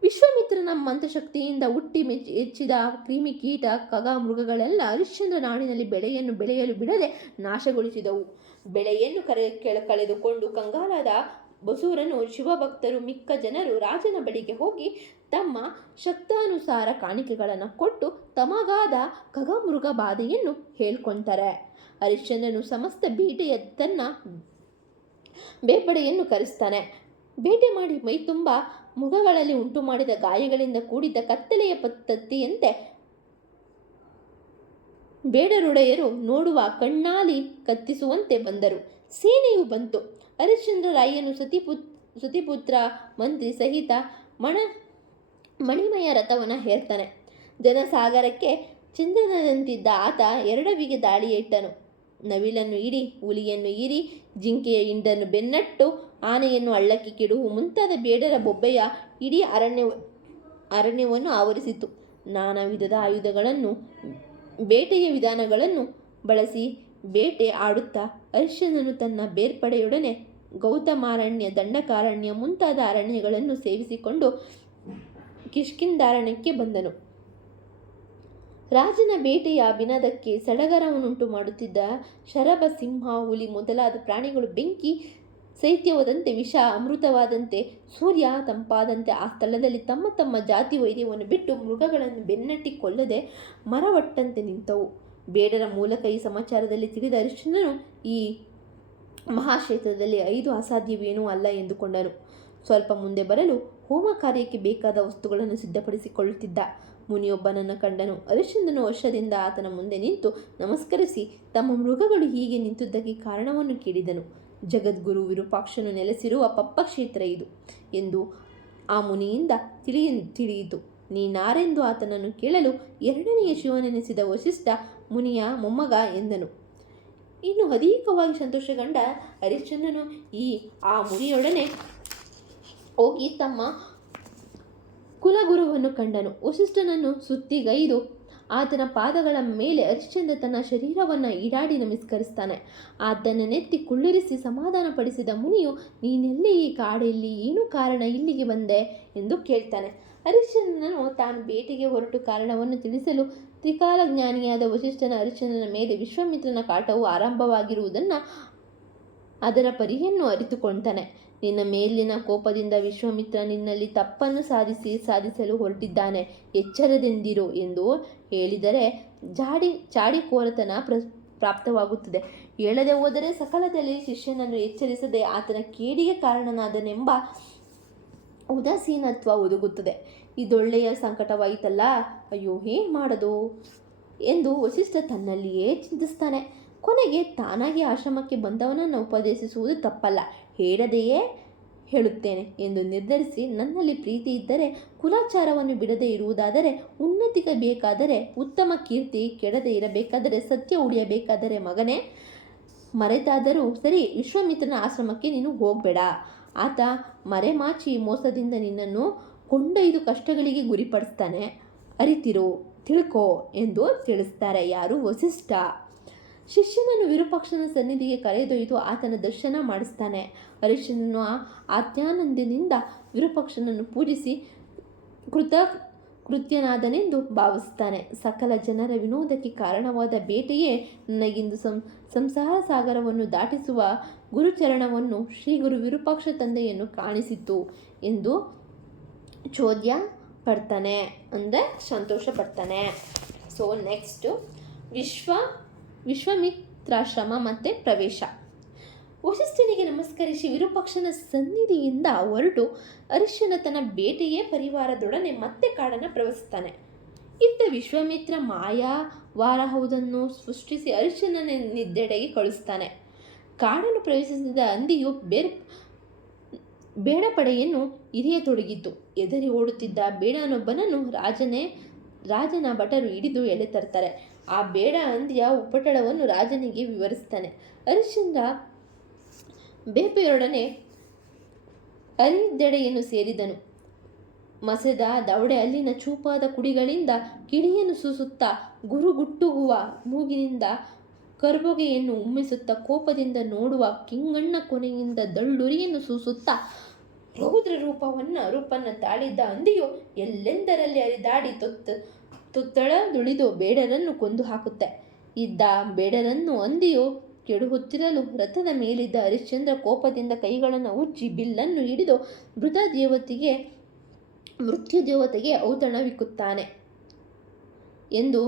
ವಿಶ್ವಮಿತ್ರನ ಮಂತ್ರಶಕ್ತಿಯಿಂದ ಹುಟ್ಟಿ ಮೆಚ್ಚಿ, ಹೆಚ್ಚಿದ ಕ್ರಿಮಿ ಕೀಟ, ಕಗ ಮೃಗಗಳೆಲ್ಲ ಹರಿಶ್ಚಂದ್ರ ನಾಡಿನಲ್ಲಿ ಬೆಳೆಯನ್ನು ಬೆಳೆಯಲು ಬಿಡದೆ ನಾಶಗೊಳಿಸಿದವು. ಬೆಳೆಯನ್ನು ಕರೆ, ಕೆಳ, ಕಳೆದುಕೊಂಡು ಕಂಗಾಲಾದ ಬಸೂರನು ಶಿವಭಕ್ತರು ಮಿಕ್ಕ ಜನರು ರಾಜನ ಬಳಿಗೆ ಹೋಗಿ ತಮ್ಮ ಶಕ್ತಾನುಸಾರ ಕಾಣಿಕೆಗಳನ್ನು ಕೊಟ್ಟು ತಮಗಾದ ಖಗಮೃಗ ಬಾಧೆಯನ್ನು ಹೇಳ್ಕೊಂತಾರೆ. ಹರಿಶ್ಚಂದ್ರನು ಸಮಸ್ತ ಬೇಟೆಯ ತನ್ನ ಬೇರ್ಪಡೆಯನ್ನು ಕರೆಸ್ತಾನೆ. ಬೇಟೆ ಮಾಡಿ ಮೈ ತುಂಬ ಮುಖಗಳಲ್ಲಿ ಉಂಟು ಮಾಡಿದ ಗಾಯಗಳಿಂದ ಕೂಡಿದ ಕತ್ತಲೆಯ ಪದ್ಧತಿಯಂತೆ ಬೇಡರುಡೆಯರು ನೋಡುವ ಕಣ್ಣಾಲಿ ಕತ್ತಿಸುವಂತೆ ಬಂದರು. ಸೇನೆಯು ಬಂತು. ಹರಿಶ್ಚಂದ್ರ ರಾಯನು ಸತಿಪುತ್, ಸತಿಪುತ್ರ, ಮಂತ್ರಿ ಸಹಿತ ಮಣ ಮಣಿಮಯ ರಥವನ್ನು ಹೇರ್ತಾನೆ. ಜನಸಾಗರಕ್ಕೆ ಚಂದ್ರನಂತಿದ್ದ ಆತ ಎರಡವಿಗೆ ದಾಳಿ ಇಟ್ಟನು ನವಿಲನ್ನು ಇಡಿ, ಹುಲಿಯನ್ನು ಇರಿ, ಜಿಂಕೆಯ ಹಿಂಡನ್ನು ಬೆನ್ನಟ್ಟು, ಆನೆಯನ್ನು ಹಳ್ಳಕ್ಕೆ ಕೆಡುವು, ಮುಂತಾದ ಬೇಡರ ಬೊಬ್ಬೆಯ ಇಡೀ ಅರಣ್ಯ ಅರಣ್ಯವನ್ನು ಆವರಿಸಿತು. ನಾನಾ ವಿಧದ ಆಯುಧಗಳನ್ನು, ಬೇಟೆಯ ವಿಧಾನಗಳನ್ನು ಬಳಸಿ ಬೇಟೆ ಆಡುತ್ತಾ ಅರ್ಶನನು ತನ್ನ ಬೇರ್ಪಡೆಯೊಡನೆ ಗೌತಮಾರಣ್ಯ, ದಂಡಕಾರಣ್ಯ ಮುಂತಾದ ಅರಣ್ಯಗಳನ್ನು ಸೇವಿಸಿಕೊಂಡು ಕಿಷ್ಕಿಂದಾರಣ್ಯಕ್ಕೆ ಬಂದನು. ರಾಜನ ಬೇಟೆಯ ಬಿನದಕ್ಕೆ ಸಡಗರವನ್ನುಂಟು ಮಾಡುತ್ತಿದ್ದ ಶರಭ, ಸಿಂಹ, ಹುಲಿ ಮೊದಲಾದ ಪ್ರಾಣಿಗಳು ಬೆಂಕಿ ಶೈತ್ಯವಾದಂತೆ ವಿಷ ಅಮೃತವಾದಂತೆ ಸೂರ್ಯ ತಂಪಾದಂತೆ ಆ ಸ್ಥಳದಲ್ಲಿ ತಮ್ಮ ತಮ್ಮ ಜಾತಿ ವೈದ್ಯವನ್ನು ಬಿಟ್ಟು ಮೃಗಗಳನ್ನು ಬೆನ್ನಟ್ಟಿ ಕೊಲ್ಲದೆ ಮರವಟ್ಟಂತೆ ನಿಂತವು. ಬೇಡರ ಮೂಲಕ ಈ ಸಮಾಚಾರದಲ್ಲಿ ತಿಳಿದ ಹರಿಶ್ಚಂದ್ರನು ಈ ಮಹಾಕ್ಷೇತ್ರದಲ್ಲಿ ಐದು ಅಸಾಧ್ಯವೇನೂ ಅಲ್ಲ ಎಂದುಕೊಂಡನು. ಸ್ವಲ್ಪ ಮುಂದೆ ಬರಲು ಹೋಮ ಕಾರ್ಯಕ್ಕೆ ಬೇಕಾದ ವಸ್ತುಗಳನ್ನು ಸಿದ್ಧಪಡಿಸಿಕೊಳ್ಳುತ್ತಿದ್ದ. ಮುನಿಯೊಬ್ಬನನ್ನು ಕಂಡನು. ಹರಿಶ್ಚಂದ್ರನು ವರ್ಷದಿಂದ ಆತನ ಮುಂದೆ ನಿಂತು ನಮಸ್ಕರಿಸಿ, ತಮ್ಮ ಮೃಗಗಳು ಹೀಗೆ ನಿಂತಿದ್ದಕ್ಕೆ ಕಾರಣವನ್ನು ಕೇಳಿದನು. ಜಗದ್ಗುರು ವಿರೂಪಾಕ್ಷನು ನೆಲೆಸಿರುವ ಪಪ್ಪ ಕ್ಷೇತ್ರ ಇದು ಎಂದು ಆ ಮುನಿಯಿಂದ ತಿಳಿಯ, ತಿಳಿಯಿತು. ನೀನಾರೆಂದು ಆತನನ್ನು ಕೇಳಲು ಎರಡನೆಯ ಶಿವನೆನಿಸಿದ ವಶಿಷ್ಠ ಮುನಿಯ ಮೊಮ್ಮಗ ಎಂದನು. ಇನ್ನು ಅಧಿಕವಾಗಿ ಸಂತೋಷಗೊಂಡ ಹರಿಶ್ಚಂದ್ರನು ಈ, ಆ ಮುನಿಯೊಡನೆ ಹೋಗಿ ತಮ್ಮ ಕುಲಗುರುವನ್ನು ಕಂಡನು. ವಸಿಷ್ಠನನ್ನು ಸುತ್ತಿಗೈದು ಆತನ ಪಾದಗಳ ಮೇಲೆ ಹರಿಶ್ಚಂದ್ರ ತನ್ನ ಶರೀರವನ್ನು ಈಡಾಡಿ ನಮಸ್ಕರಿಸ್ತಾನೆ. ಆತನ ನೆತ್ತಿ ಕುಳ್ಳಿರಿಸಿ ಸಮಾಧಾನಪಡಿಸಿದ ಮುನಿಯು, ನೀನೆಲ್ಲಿ ಈ ಕಾಡಲ್ಲಿ ಏನು ಕಾರಣ ಇಲ್ಲಿಗೆ ಬಂದೆ ಎಂದು ಕೇಳ್ತಾನೆ. ಹರಿಶ್ಚಂದ್ರನು ತಾನು ಭೇಟಿಗೆ ಹೊರಟು ಕಾರಣವನ್ನು ತಿಳಿಸಲು ತ್ರಿಕಾಲ ಜ್ಞಾನಿಯಾದ ವಶಿಷ್ಠನ ಹರಿಶ್ಚಂದ್ರನ ಮೇಲೆ ವಿಶ್ವಮಿತ್ರನ ಕಾಟವು ಆರಂಭವಾಗಿರುವುದನ್ನು ಅದರ ಪರಿಯನ್ನು ಅರಿತುಕೊಳ್ತಾನೆ ನಿನ್ನ ಮೇಲಿನ ಕೋಪದಿಂದ ವಿಶ್ವಾಮಿತ್ರ ನಿನ್ನಲ್ಲಿ ತಪ್ಪನ್ನು ಸಾಧಿಸಿ, ಸಾಧಿಸಲು ಹೊರಟಿದ್ದಾನೆ. ಎಚ್ಚರದಿಂದಿರು ಎಂದು ಹೇಳಿದರೆ ಜಾಡಿ ಚಾಡಿಕೋರತನ ಪ್ರ, ಪ್ರಾಪ್ತವಾಗುತ್ತದೆ. ಹೇಳದೆ ಹೋದರೆ ಸಕಲದಲ್ಲಿ ಶಿಷ್ಯನನ್ನು ಎಚ್ಚರಿಸದೆ ಆತನ ಕೇಡಿಗೆ ಕಾರಣನಾದನೆಂಬ ಉದಾಸೀನತ್ವ ಒದಗುತ್ತದೆ. ಇದೊಳ್ಳೆಯ ಸಂಕಟವಾಯಿತಲ್ಲ, ಅಯ್ಯೋ ಏನು ಮಾಡೋದು? ಎಂದು ವಶಿಷ್ಠ ತನ್ನಲ್ಲಿಯೇ ಚಿಂತಿಸ್ತಾನೆ. ಕೊನೆಗೆ ತಾನಾಗಿ ಆಶ್ರಮಕ್ಕೆ ಬಂದವನನ್ನು ಉಪದೇಶಿಸುವುದು ತಪ್ಪಲ್ಲ. ಹೇಳದೆಯೇ ಹೇಳುತ್ತೇನೆ ಎಂದು ನಿರ್ಧರಿಸಿ ನನ್ನಲ್ಲಿ ಪ್ರೀತಿ ಇದ್ದರೆ ಕುಲಾಚಾರವನ್ನು ಬಿಡದೆ ಇರುವುದಾದರೆ ಉನ್ನತಿಗೆ ಬೇಕಾದರೆ ಉತ್ತಮ ಕೀರ್ತಿ ಕೆಡದೆ ಇರಬೇಕಾದರೆ ಸತ್ಯ ಉಳಿಯಬೇಕಾದರೆ ಮಗನೇ, ಮರೆತಾದರೂ ಸರಿ ವಿಶ್ವಮಿತ್ರನ ಆಶ್ರಮಕ್ಕೆ ನೀನು ಹೋಗಬೇಡ. ಆತ ಮರೆಮಾಚಿ ಮೋಸದಿಂದ ನಿನ್ನನ್ನು ಕೊಂಡೊಯ್ದು ಕಷ್ಟಗಳಿಗೆ ಗುರಿಪಡಿಸ್ತಾನೆ. ಅರಿತಿರು, ತಿಳ್ಕೋ ಎಂದು ತಿಳಿಸ್ತಾರೆ ಯಾರು ವಸಿಷ್ಠ. ಶಿಷ್ಯನನ್ನು ವಿರೂಪಾಕ್ಷನ ಸನ್ನಿಧಿಗೆ ಕರೆದೊಯ್ದು ಆತನ ದರ್ಶನ ಮಾಡಿಸ್ತಾನೆ. ಹರಿಶ್ಚಂದ್ರನು ಆತ್ಯಾನಂದಿನಿಂದ ವಿರೂಪಾಕ್ಷನನ್ನು ಪೂಜಿಸಿ ಕೃತ, ಕೃತ್ಯನಾದನೆಂದು ಭಾವಿಸ್ತಾನೆ. ಸಕಲ ಜನರ ವಿನೋದಕ್ಕೆ ಕಾರಣವಾದ ಬೇಟೆಯೇ ನನಗಿಂದು ಸಂ, ಸಂಸಾರ ಸಾಗರವನ್ನು ದಾಟಿಸುವ ಗುರುಚರಣವನ್ನು ಶ್ರೀ ಗುರು ವಿರೂಪಾಕ್ಷ ತಂದೆಯನ್ನು ಕಾಣಿಸಿತು ಎಂದು ಚೋದ್ಯ ಪಡ್ತಾನೆ, ಅಂದರೆ ಸಂತೋಷ ಪಡ್ತಾನೆ. ಸೊ ನೆಕ್ಸ್ಟು ವಿಶ್ವ ವಿಶ್ವಮಿತ್ರಾಶ್ರಮ ಮತ್ತು ಪ್ರವೇಶ. ವಶಿಷ್ಠನಿಗೆ ನಮಸ್ಕರಿಸಿ ವಿರೂಪಾಕ್ಷನ ಸನ್ನಿಧಿಯಿಂದ ಹೊರಟು ಅರಿಶನ ತನ್ನ ಬೇಟೆಯೇ ಪರಿವಾರದೊಡನೆ ಮತ್ತೆ ಕಾಡನ್ನು ಪ್ರವೇಶಿಸ್ತಾನೆ ಇತ್ತ ವಿಶ್ವಮಿತ್ರ ಮಾಯಾ ವಾರಹವುದನ್ನು ಸೃಷ್ಟಿಸಿ ಅರಿಶನ ನಿದ್ದೆಡೆಗೆ ಕಳಿಸ್ತಾನೆ ಕಾಡನ್ನು ಪ್ರವೇಶಿಸಿದ ಹಂದಿಯು ಬೇರ್ ಬೇಡಪಡೆಯನ್ನು ಹಿರಿಯತೊಡಗಿತು ಎದರಿ ಓಡುತ್ತಿದ್ದ ಬೇಡನೊಬ್ಬನನ್ನು ರಾಜನೇ, ರಾಜನ ಭಟರು ಹಿಡಿದು ಎಳೆ ತರ್ತಾರೆ. ಆ ಬೇಡ ಹಂದಿಯ ಉಪಟಳವನ್ನು ರಾಜನಿಗೆ ವಿವರಿಸ್ತಾನೆ. ಅರಿಶಿಂದ ಬೇಪೆಯೊಡನೆ ಅರಿದೆಡೆಯನ್ನು ಸೇರಿದನು. ಮಸೆದ ದವಡೆ ಅಲ್ಲಿನ ಚೂಪಾದ ಕುಡಿಗಳಿಂದ ಕಿಡಿಯನ್ನು ಸೂಸುತ್ತಾ ಗುರುಗುಟ್ಟುಗುವ ಮೂಗಿನಿಂದ ಕರ್ಬೊಗೆಯನ್ನು ಉಮ್ಮಿಸುತ್ತಾ ಕೋಪದಿಂದ ನೋಡುವ ಕಿಂಗಣ್ಣ ಕೊನೆಯಿಂದ ದಳ್ಳುರಿಯನ್ನು ಸೂಸುತ್ತಾ ರೌದ್ರ ರೂಪವನ್ನು ರೂಪನ್ನು ತಾಳಿದ್ದ ಅಂದಿಯು ಎಲ್ಲೆಂದರಲ್ಲಿ ಅರಿದಾಡಿ ತೊತ್ತು ತುತ್ತಳದುಳಿದು ಬೇಡರನ್ನು ಕೊಂದು ಹಾಕುತ್ತೆ. ಇದ್ದ ಬೇಡರನ್ನು ಹಂದಿಯು ಕೆಡುಹುತ್ತಿರಲು ರಥದ ಮೇಲಿದ್ದ ಹರಿಶ್ಚಂದ್ರ ಕೋಪದಿಂದ ಕೈಗಳನ್ನು ಉಜ್ಜಿ ಬಿಲ್ಲನ್ನು ಹಿಡಿದು ಮೃತ ದೇವತೆಗೆ, ಮೃತ್ಯು ದೇವತೆಗೆ ಔತಣವಿಕ್ಕುತ್ತಾನೆ ಎಂದು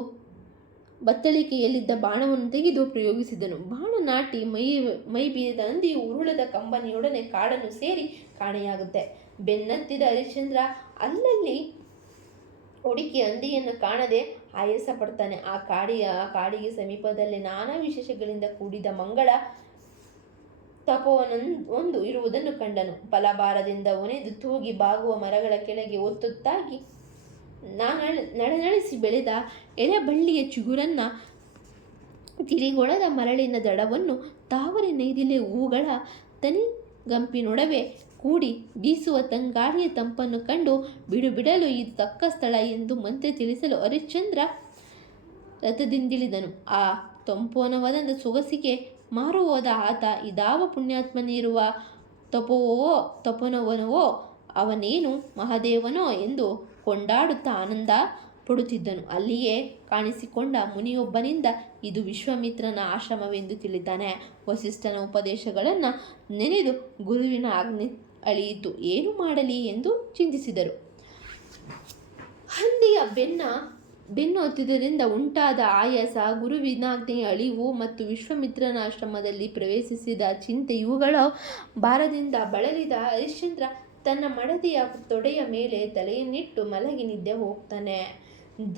ಬತ್ತಳಿಕೆಯಲ್ಲಿದ್ದ ಬಾಣವನ್ನು ತೆಗೆದು ಪ್ರಯೋಗಿಸಿದನು. ಬಾಣ ನಾಟಿ ಮೈ ಮೈ ಬೀರಿದ ಹಂದಿ ಉರುಳದ ಕಂಬನಿಯೊಡನೆ ಕಾಡನ್ನು ಸೇರಿ ಕಾಣೆಯಾಗುತ್ತೆ. ಬೆನ್ನತ್ತಿದ ಹರಿಶ್ಚಂದ್ರ ಅಲ್ಲಲ್ಲಿ ಹುಡುಕಿ ಹಂದಿಯನ್ನು ಕಾಣದೆ ಆಯಾಸ ಪಡ್ತಾನೆ ಆ ಕಾಡಿಯ, ಆ ಕಾಡಿಗೆ ಸಮೀಪದಲ್ಲಿ ನಾನಾ ವಿಶೇಷಗಳಿಂದ ಕೂಡಿದ ಮಂಗಳ ತಪೋವನೊಂದು, ಒಂದು ಇರುವುದನ್ನು ಕಂಡನು. ಫಲಭಾರದಿಂದ ಒನೆದು ತೂಗಿ ಬಾಗುವ ಮರಗಳ ಕೆಳಗೆ ಒತ್ತೊತ್ತಾಗಿ ನಾನಳ ನಳನಳಿಸಿ ಬೆಳೆದ ಎಲೆಬಳ್ಳಿಯ ಚಿಗುರನ್ನು ತಿರಿಗೊಳದ ಮರಳಿನ ದಡವನ್ನು ತಾವರೆ ನೈದಿಲೆ ಹೂಗಳ ತನಿ ಗಂಪಿನೊಡವೆ ಕೂಡಿ ಬೀಸುವ ತಂಗಾಳಿಯ ತಂಪನ್ನು ಕಂಡು ಬಿಡುಬಿಡಲು ಇದು ತಕ್ಕ ಸ್ಥಳ ಎಂದು ಮಂತ್ರಿ ತಿಳಿಸಲು ಹರಿಶ್ಚಂದ್ರ ರಥದಿಂದಿಳಿದನು. ಆ ತಂಪೋನವದಂದ ಸೊಗಸಿಗೆ ಮಾರು ಹೋದ ಆತ, ಇದಾವ ಪುಣ್ಯಾತ್ಮನಿರುವ ತಪೋವೋ, ತಪೋನವನವೋ, ಅವನೇನು ಮಹಾದೇವನೋ ಎಂದು ಕೊಂಡಾಡುತ್ತಾ ಆನಂದ ಪಡುತ್ತಿದ್ದನು. ಅಲ್ಲಿಯೇ ಕಾಣಿಸಿಕೊಂಡ ಮುನಿಯೊಬ್ಬನಿಂದ, ಇದು ವಿಶ್ವಾಮಿತ್ರನ ಆಶ್ರಮವೆಂದು ತಿಳಿದಾನೆ. ವಸಿಷ್ಠನ ಉಪದೇಶಗಳನ್ನು ನೆನೆದು ಗುರುವಿನ ಆಜ್ಞೆ ಅಳಿಯಿತು. ಏನು ಮಾಡಲಿ ಎಂದು ಚಿಂತಿಸಿದರು. ಹಂದಿಯ ಬೆನ್ನ ಬೆನ್ನು ಹತ್ತಿದ್ದರಿಂದ ಉಂಟಾದ ಆಯಾಸ ಗುರುವಿನಾಜ್ಞೆಯ ಅಳಿವು ಮತ್ತು ವಿಶ್ವಮಿತ್ರನ ಆಶ್ರಮದಲ್ಲಿ ಪ್ರವೇಶಿಸಿದ ಚಿಂತೆ ಇವುಗಳ ಭಾರದಿಂದ ಬಳಲಿದ ಹರಿಶ್ಚಂದ್ರ ತನ್ನ ಮಡದಿಯ ತೊಡೆಯ ಮೇಲೆ ತಲೆಯನ್ನಿಟ್ಟು ಮಲಗಿ ನಿದ್ದೆ ಹೋಗ್ತಾನೆ.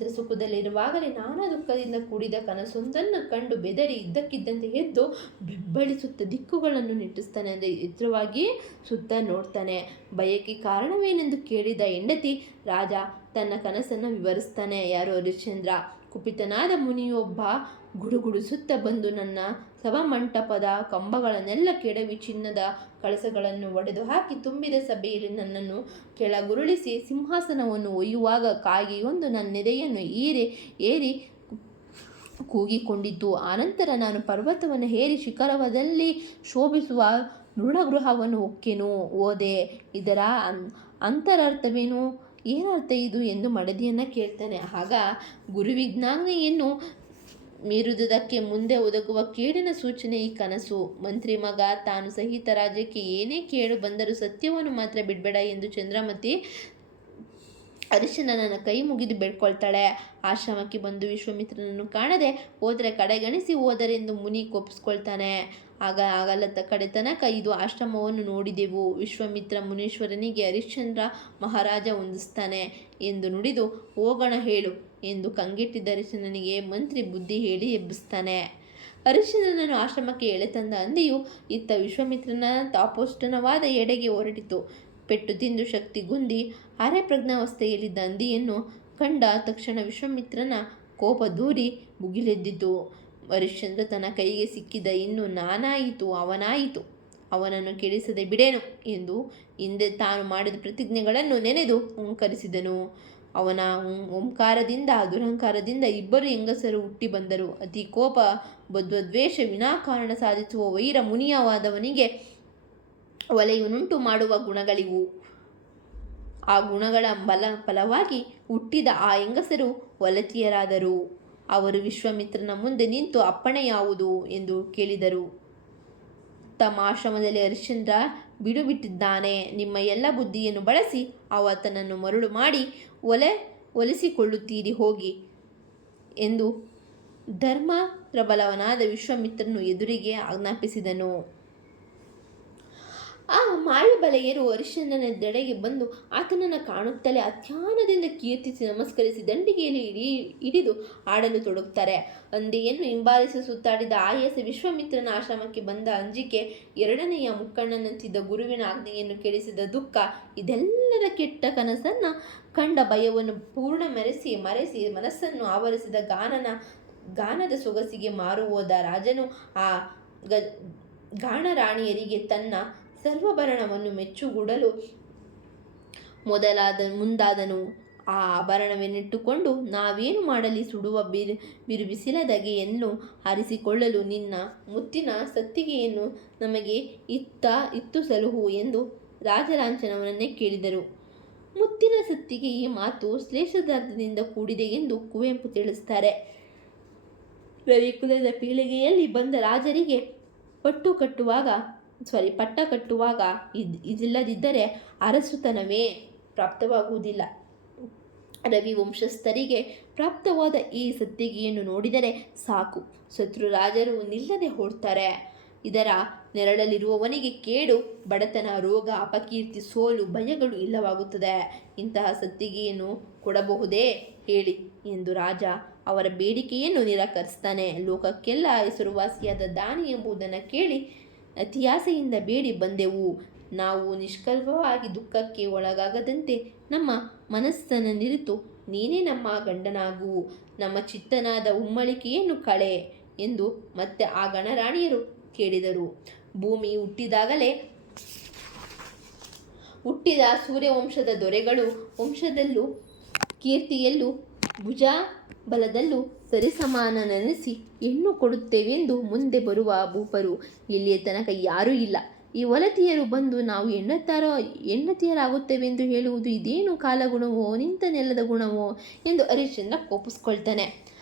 ಸುಖದಲ್ಲಿರುವಾಗಲೇ ನಾನಾ ದುಃಖದಿಂದ ಕೂಡಿದ ಕನಸೊಂದನ್ನು ಕಂಡು ಬೆದರಿ ಇದ್ದಕ್ಕಿದ್ದಂತೆ ಎದ್ದು ಬೆಬ್ಬಳಿಸುತ್ತ ದಿಕ್ಕುಗಳನ್ನು ನೆಟ್ಟಿಸ್ತಾನೆ ಅಂದರೆ ಎತ್ತರವಾಗಿ ಸುತ್ತ ನೋಡ್ತಾನೆ. ಭಯಕ್ಕೆ ಕಾರಣವೇನೆಂದು ಕೇಳಿದ ಹೆಂಡತಿ, ರಾಜ, ತನ್ನ ಕನಸನ್ನು ವಿವರಿಸ್ತಾನೆ. ಯಾರು, ಹರಿಶ್ಚಂದ್ರ? ಕುಪಿತನಾದ ಮುನಿಯೊಬ್ಬ ಗುಡುಗುಡಿಸುತ್ತಾ ಬಂದು ನನ್ನ ಸಭಾಮಂಟಪದ ಕಂಬಗಳನ್ನೆಲ್ಲ ಕೆಡವಿ ಚಿನ್ನದ ಕಳಸಗಳನ್ನು ಒಡೆದು ಹಾಕಿ ತುಂಬಿದ ಸಭೆಯಲ್ಲಿ ನನ್ನನ್ನು ಕೆಳಗುರುಳಿಸಿ ಸಿಂಹಾಸನವನ್ನು ಒಯ್ಯುವಾಗ ಕಾಗೆಯೊಂದು ನನ್ನೆದೆಯನ್ನು ಏರಿ ಏರಿ ಕೂಗಿಕೊಂಡಿತು ಆನಂತರ ನಾನು ಪರ್ವತವನ್ನು ಹೇರಿ ಶಿಖರವದಲ್ಲಿ ಶೋಭಿಸುವ ಮೃಢಗೃಹವನ್ನು ಒಕ್ಕೆನು ಓದೆ, ಇದರ ಅಂತರಾರ್ಥವೇನು? ಏನರ್ಥ ಇದು ಎಂದು ಮಡದಿಯನ್ನು ಕೇಳ್ತಾನೆ. ಆಗ ಗುರುವಿಜ್ಞಾನೆಯನ್ನು ಮೀರುವುದಕ್ಕೆ ಮುಂದೆ ಒದಗುವ ಕೇಡಿನ ಸೂಚನೆ ಈ ಕನಸು. ಮಂತ್ರಿ ಮಗ, ತಾನು ಸಹಿತ ರಾಜ್ಯಕ್ಕೆ ಏನೇ ಕೇಳು ಬಂದರೂ ಸತ್ಯವನ್ನು ಮಾತ್ರ ಬಿಡಬೇಡ ಎಂದು ಚಂದ್ರಮತಿ ಅರಿಶನನ ಕೈ ಮುಗಿದು ಬೇಡ್ಕೊಳ್ತಾಳೆ. ಆಶ್ರಮಕ್ಕೆ ಬಂದು ವಿಶ್ವಮಿತ್ರನನ್ನು ಕಾಣದೆ ಹೋದರೆ ಕಡೆಗಣಿಸಿ ಹೋದರೆಂದು ಮುನಿ ಕೋಪಿಸ್ಕೊಳ್ತಾನೆ. ಆಗ ಆಗಲ್ಲ ಕಡೆ ತನಕ ಇದು ಆಶ್ರಮವನ್ನು ನೋಡಿದೆವು. ವಿಶ್ವಮಿತ್ರ ಮುನೀಶ್ವರನಿಗೆ ಹರಿಶ್ಚಂದ್ರ ಮಹಾರಾಜ ಹೊಂದಿಸ್ತಾನೆ ಎಂದು ನುಡಿದು, ಹೋಗೋಣ, ಹೇಳು. ಎಂದು ಕಂಗೆಟ್ಟಿದ್ದ ಅರಿಶಿನನಿಗೆ ಮಂತ್ರಿ ಬುದ್ಧಿ ಹೇಳಿ ಎಬ್ಬಿಸ್ತಾನೆ. ಅರಿಶಿನನನ್ನು ಆಶ್ರಮಕ್ಕೆ ಎಳೆತಂದ ಅಂದಿಯು ಇತ್ತ ವಿಶ್ವಾಮಿತ್ರನ ತಾಪೋಷ್ಟನವಾದ ಎಡೆಗೆ ಹೊರಟಿತು. ಪೆಟ್ಟು ತಿಂದು ಶಕ್ತಿಗುಂದಿ ಅರೆ ಪ್ರಜ್ಞಾವಸ್ಥೆಯಲ್ಲಿದ್ದ ಅಂದಿಯನ್ನು ಕಂಡ ತಕ್ಷಣ ವಿಶ್ವಾಮಿತ್ರನ ಕೋಪ ದೂರಿ ಮುಗಿಲೆದ್ದಿತು. ಹರಿಶ್ಚಂದ್ರ ತನ್ನ ಕೈಗೆ ಸಿಕ್ಕಿದ ಇನ್ನು ನಾನಾಯಿತು, ಅವನಾಯಿತು. ಅವನನ್ನು ಕೆಡಿಸದೆ ಬಿಡೇನು ಎಂದು ಹಿಂದೆ ತಾನು ಮಾಡಿದ ಪ್ರತಿಜ್ಞೆಗಳನ್ನು ನೆನೆದು ಓಂಕರಿಸಿದನು ಅವನ ಓಂಕಾರದಿಂದ, ದುರಹಂಕಾರದಿಂದ ಇಬ್ಬರು ಹೆಂಗಸರು ಹುಟ್ಟಿ ಬಂದರು. ಅತಿ ಕೋಪ ಬದ್ವದ್ವೇಷ ವಿನಾಕಾರಣ ಸಾಧಿಸುವ ವೈರ ಮುನಿಯವಾದವನಿಗೆ ಒಲೆಯನ್ನುಂಟು ಮಾಡುವ ಗುಣಗಳಿವು. ಆ ಗುಣಗಳ ಬಲ, ಫಲವಾಗಿ ಹುಟ್ಟಿದ ಆ ಹೆಂಗಸರು ಒಲತಿಯರಾದರು. ಅವರು ವಿಶ್ವಮಿತ್ರನ ಮುಂದೆ ನಿಂತು ಅಪ್ಪಣೆ ಯಾವುದು ಎಂದು ಕೇಳಿದರು. ತಮ್ಮ ಆಶ್ರಮದಲ್ಲಿ ಹರಿಶ್ಚಂದ್ರ ಬಿಡುಬಿಟ್ಟಿದ್ದಾನೆ. ನಿಮ್ಮ ಎಲ್ಲ ಬುದ್ಧಿಯನ್ನು ಬಳಸಿ ಆತನನ್ನು ಮರುಳು ಮಾಡಿ ಒಲೆ ಒಲಿಸಿಕೊಳ್ಳುತ್ತೀರಿ ಹೋಗಿ ಎಂದು ಧರ್ಮ ಪ್ರಬಲವನಾದ ವಿಶ್ವಾಮಿತ್ರನು ಎದುರಿಗೆ ಆಜ್ಞಾಪಿಸಿದನು. ಆ ಅರಿಶನನ ದೆಡೆಗೆ ಬಂದು ಆತನನ್ನು ಕಾಣುತ್ತಲೇ ಅಧ್ಯಾನದಿಂದ ಕೀರ್ತಿಸಿ ನಮಸ್ಕರಿಸಿ ದಂಡಿಗೆಯಲ್ಲಿ ಇಡೀ, ಹಿಡಿದು ಆಡಲು ತೊಡಗುತ್ತಾರೆ ಅಂದೆಯನ್ನು ಹಿಂಬಾಲಿಸಿ ಸುತ್ತಾಡಿದ ಆಯಾಸ ವಿಶ್ವಮಿತ್ರನ ಆಶ್ರಮಕ್ಕೆ ಬಂದ ಅಂಜಿಕೆ ಎರಡನೆಯ ಮುಕ್ಕಣ್ಣನಂತಿದ್ದ ಗುರುವಿನ ಆಜ್ಞೆಯನ್ನು ಕೆಡಿಸಿದ ದುಃಖ, ಇದೆಲ್ಲರ ಕೆಟ್ಟ ಕನಸನ್ನು ಕಂಡ ಭಯವನ್ನು ಪೂರ್ಣ ಮೆರೆಸಿ ಮರೆಸಿ ಮನಸ್ಸನ್ನು ಆವರಿಸಿದ ಗಾನನ, ಗಾನದ ಸೊಗಸಿಗೆ ಮಾರು ಹೋದ ರಾಜನು ಆ ಗ, ಗಾಣರಾಣಿಯರಿಗೆ ತನ್ನ ಸರ್ವಭರಣವನ್ನು ಮೆಚ್ಚುಗೂಡಲು ಮೊದಲಾದ ಮುಂದಾದನು. ಆ ಆಭರಣವನ್ನಿಟ್ಟುಕೊಂಡು ನಾವೇನು ಮಾಡಲಿ? ಸುಡುವ ಬಿರು ಬಿರು ಬಿಸಿಲ ದಗೆಯನ್ನು ಆರಿಸಿಕೊಳ್ಳಲು ನಿನ್ನ ಮುತ್ತಿನ ಸತ್ತಿಗೆಯನ್ನು ನಮಗೆ ಇತ್ತ, ಇತ್ತು ಸಲುಹು ಎಂದು ರಾಜಲಾಂಛನವನ್ನೇ ಕೇಳಿದರು. ಮುತ್ತಿನ ಸತ್ತಿಗೆ ಈ ಮಾತು ಶ್ಲೇಷದಾರ್ಥದಿಂದ ಕೂಡಿದೆ ಎಂದು ಕುವೆಂಪು ತಿಳಿಸ್ತಾರೆ. ರವಿಕುಲದ ಪೀಳಿಗೆಯಲ್ಲಿ ಬಂದ ರಾಜರಿಗೆ ಪಟ್ಟು ಕಟ್ಟುವಾಗ ಸಾರಿ, ಪಟ್ಟ ಕಟ್ಟುವಾಗ ಇದ್, ಇದಿಲ್ಲದಿದ್ದರೆ ಅರಸುತನವೇ ಪ್ರಾಪ್ತವಾಗುವುದಿಲ್ಲ. ರವಿ ವಂಶಸ್ಥರಿಗೆ ಪ್ರಾಪ್ತವಾದ ಈ ಸತ್ತಿಗೆಯನ್ನು ನೋಡಿದರೆ ಸಾಕು. ಶತ್ರು ರಾಜರು ನಿಲ್ಲದೆ ಹೋಡ್ತಾರೆ ಇದರ ನೆರಳಲ್ಲಿರುವವನಿಗೆ ಕೇಡು, ಬಡತನ, ರೋಗ, ಅಪಕೀರ್ತಿ, ಸೋಲು, ಭಯಗಳು ಇಲ್ಲವಾಗುತ್ತದೆ. ಇಂತಹ ಸತ್ತಿಗೆಯನ್ನು ಕೊಡಬಹುದೇ? ಹೇಳಿ ಎಂದು ರಾಜ ಅವರ ಬೇಡಿಕೆಯನ್ನು ನಿರಾಕರಿಸ್ತಾನೆ. ಲೋಕಕ್ಕೆಲ್ಲ ಹೆಸರುವಾಸಿಯಾದ ದಾನಿ ಎಂಬುದನ್ನು ಕೇಳಿ ಅತಿಯಾಸೆಯಿಂದ ಬೇಡಿ ಬಂದೆವು. ನಾವು ನಿಷ್ಕಲ್ಪವಾಗಿ ದುಃಖಕ್ಕೆ ಒಳಗಾಗದಂತೆ ನಮ್ಮ ಮನಸ್ಸನ್ನು ನಿರಿತು, ನೀನೇ ನಮ್ಮ ಗಂಡನಾಗು, ನಮ್ಮ ಚಿತ್ತನಾದ ಉಮ್ಮಳಿಕೆಯನ್ನು ಕಳೆ ಎಂದು ಮತ್ತೆ ಆ ಗಣರಾಣಿಯರು ಕೇಳಿದರು. ಭೂಮಿ ಹುಟ್ಟಿದಾಗಲೇ ಹುಟ್ಟಿದ ಸೂರ್ಯವಂಶದ ದೊರೆಗಳು, ವಂಶದಲ್ಲೂ, ಕೀರ್ತಿಯಲ್ಲೂ ಭುಜ ಬಲದಲ್ಲೂ ಸರಿಸಮಾನನೆನಿಸಿ ಹೆಣ್ಣು ಕೊಡುತ್ತೇವೆಂದು ಮುಂದೆ ಬರುವ ಭೂಪರು, ಇಲ್ಲಿಯ ತನಕ ಯಾರೂ ಇಲ್ಲ. ಈ ವಲತಿಯರು ಬಂದು ನಾವು ಹೆಣ್ಣತ್ತಾರೋ, ಹೆಣ್ಣತಿಯರಾಗುತ್ತೇವೆಂದು ಹೇಳುವುದು ಇದೇನು ಕಾಲಗುಣವೋ ನಿಂತ ನೆಲದ ಗುಣವೋ ಎಂದು ಹರಿಶ್ಚಂದ್ರ ಕೋಪಿಸ್ಕೊಳ್ತಾನೆ.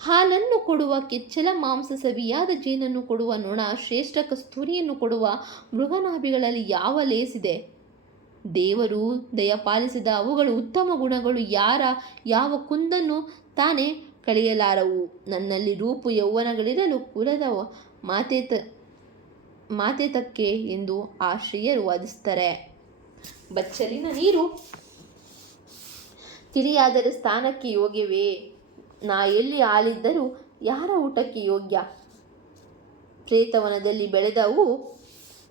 ಹಾಲನ್ನು ಕೊಡುವ ಕೆಚ್ಚಲ, ಮಾಂಸ ಸವಿಯಾದ ಜೇನನ್ನು ಕೊಡುವ ನೊಣ ಶ್ರೇಷ್ಠ ಕಸ್ತೂರಿಯನ್ನು ಕೊಡುವ ಮೃಗನಾಭಿಗಳಲ್ಲಿ ಯಾವ ಲೇಸಿದೆ? ದೇವರು ದಯಪಾಲಿಸಿದ ಅವುಗಳು ಉತ್ತಮ ಗುಣಗಳು, ಯಾರ ಯಾವ ಕುಂದನ್ನು ತಾನೇ ಕಳೆಯಲಾರವು. ನನ್ನಲ್ಲಿ ರೂಪು ಯೌವನಗಳಿರಲು ಕುಲದ ಮಾತೇತ ಮಾತೇತಕ್ಕೆ ಎಂದು ಆ ಶ್ರೀಯರು ವಾದಿಸ್ತಾರೆ ಬಚ್ಚಲಿನ ನೀರು ತಿಳಿಯಾದರೆ ಸ್ಥಾನಕ್ಕೆ ಯೋಗ್ಯವೇ? ನಾ ಎಲ್ಲಿ ಆಲಿದ್ದರೂ ಯಾರ ಊಟಕ್ಕೆ ಯೋಗ್ಯ? ಪ್ರೇತವನದಲ್ಲಿ ಬೆಳೆದವು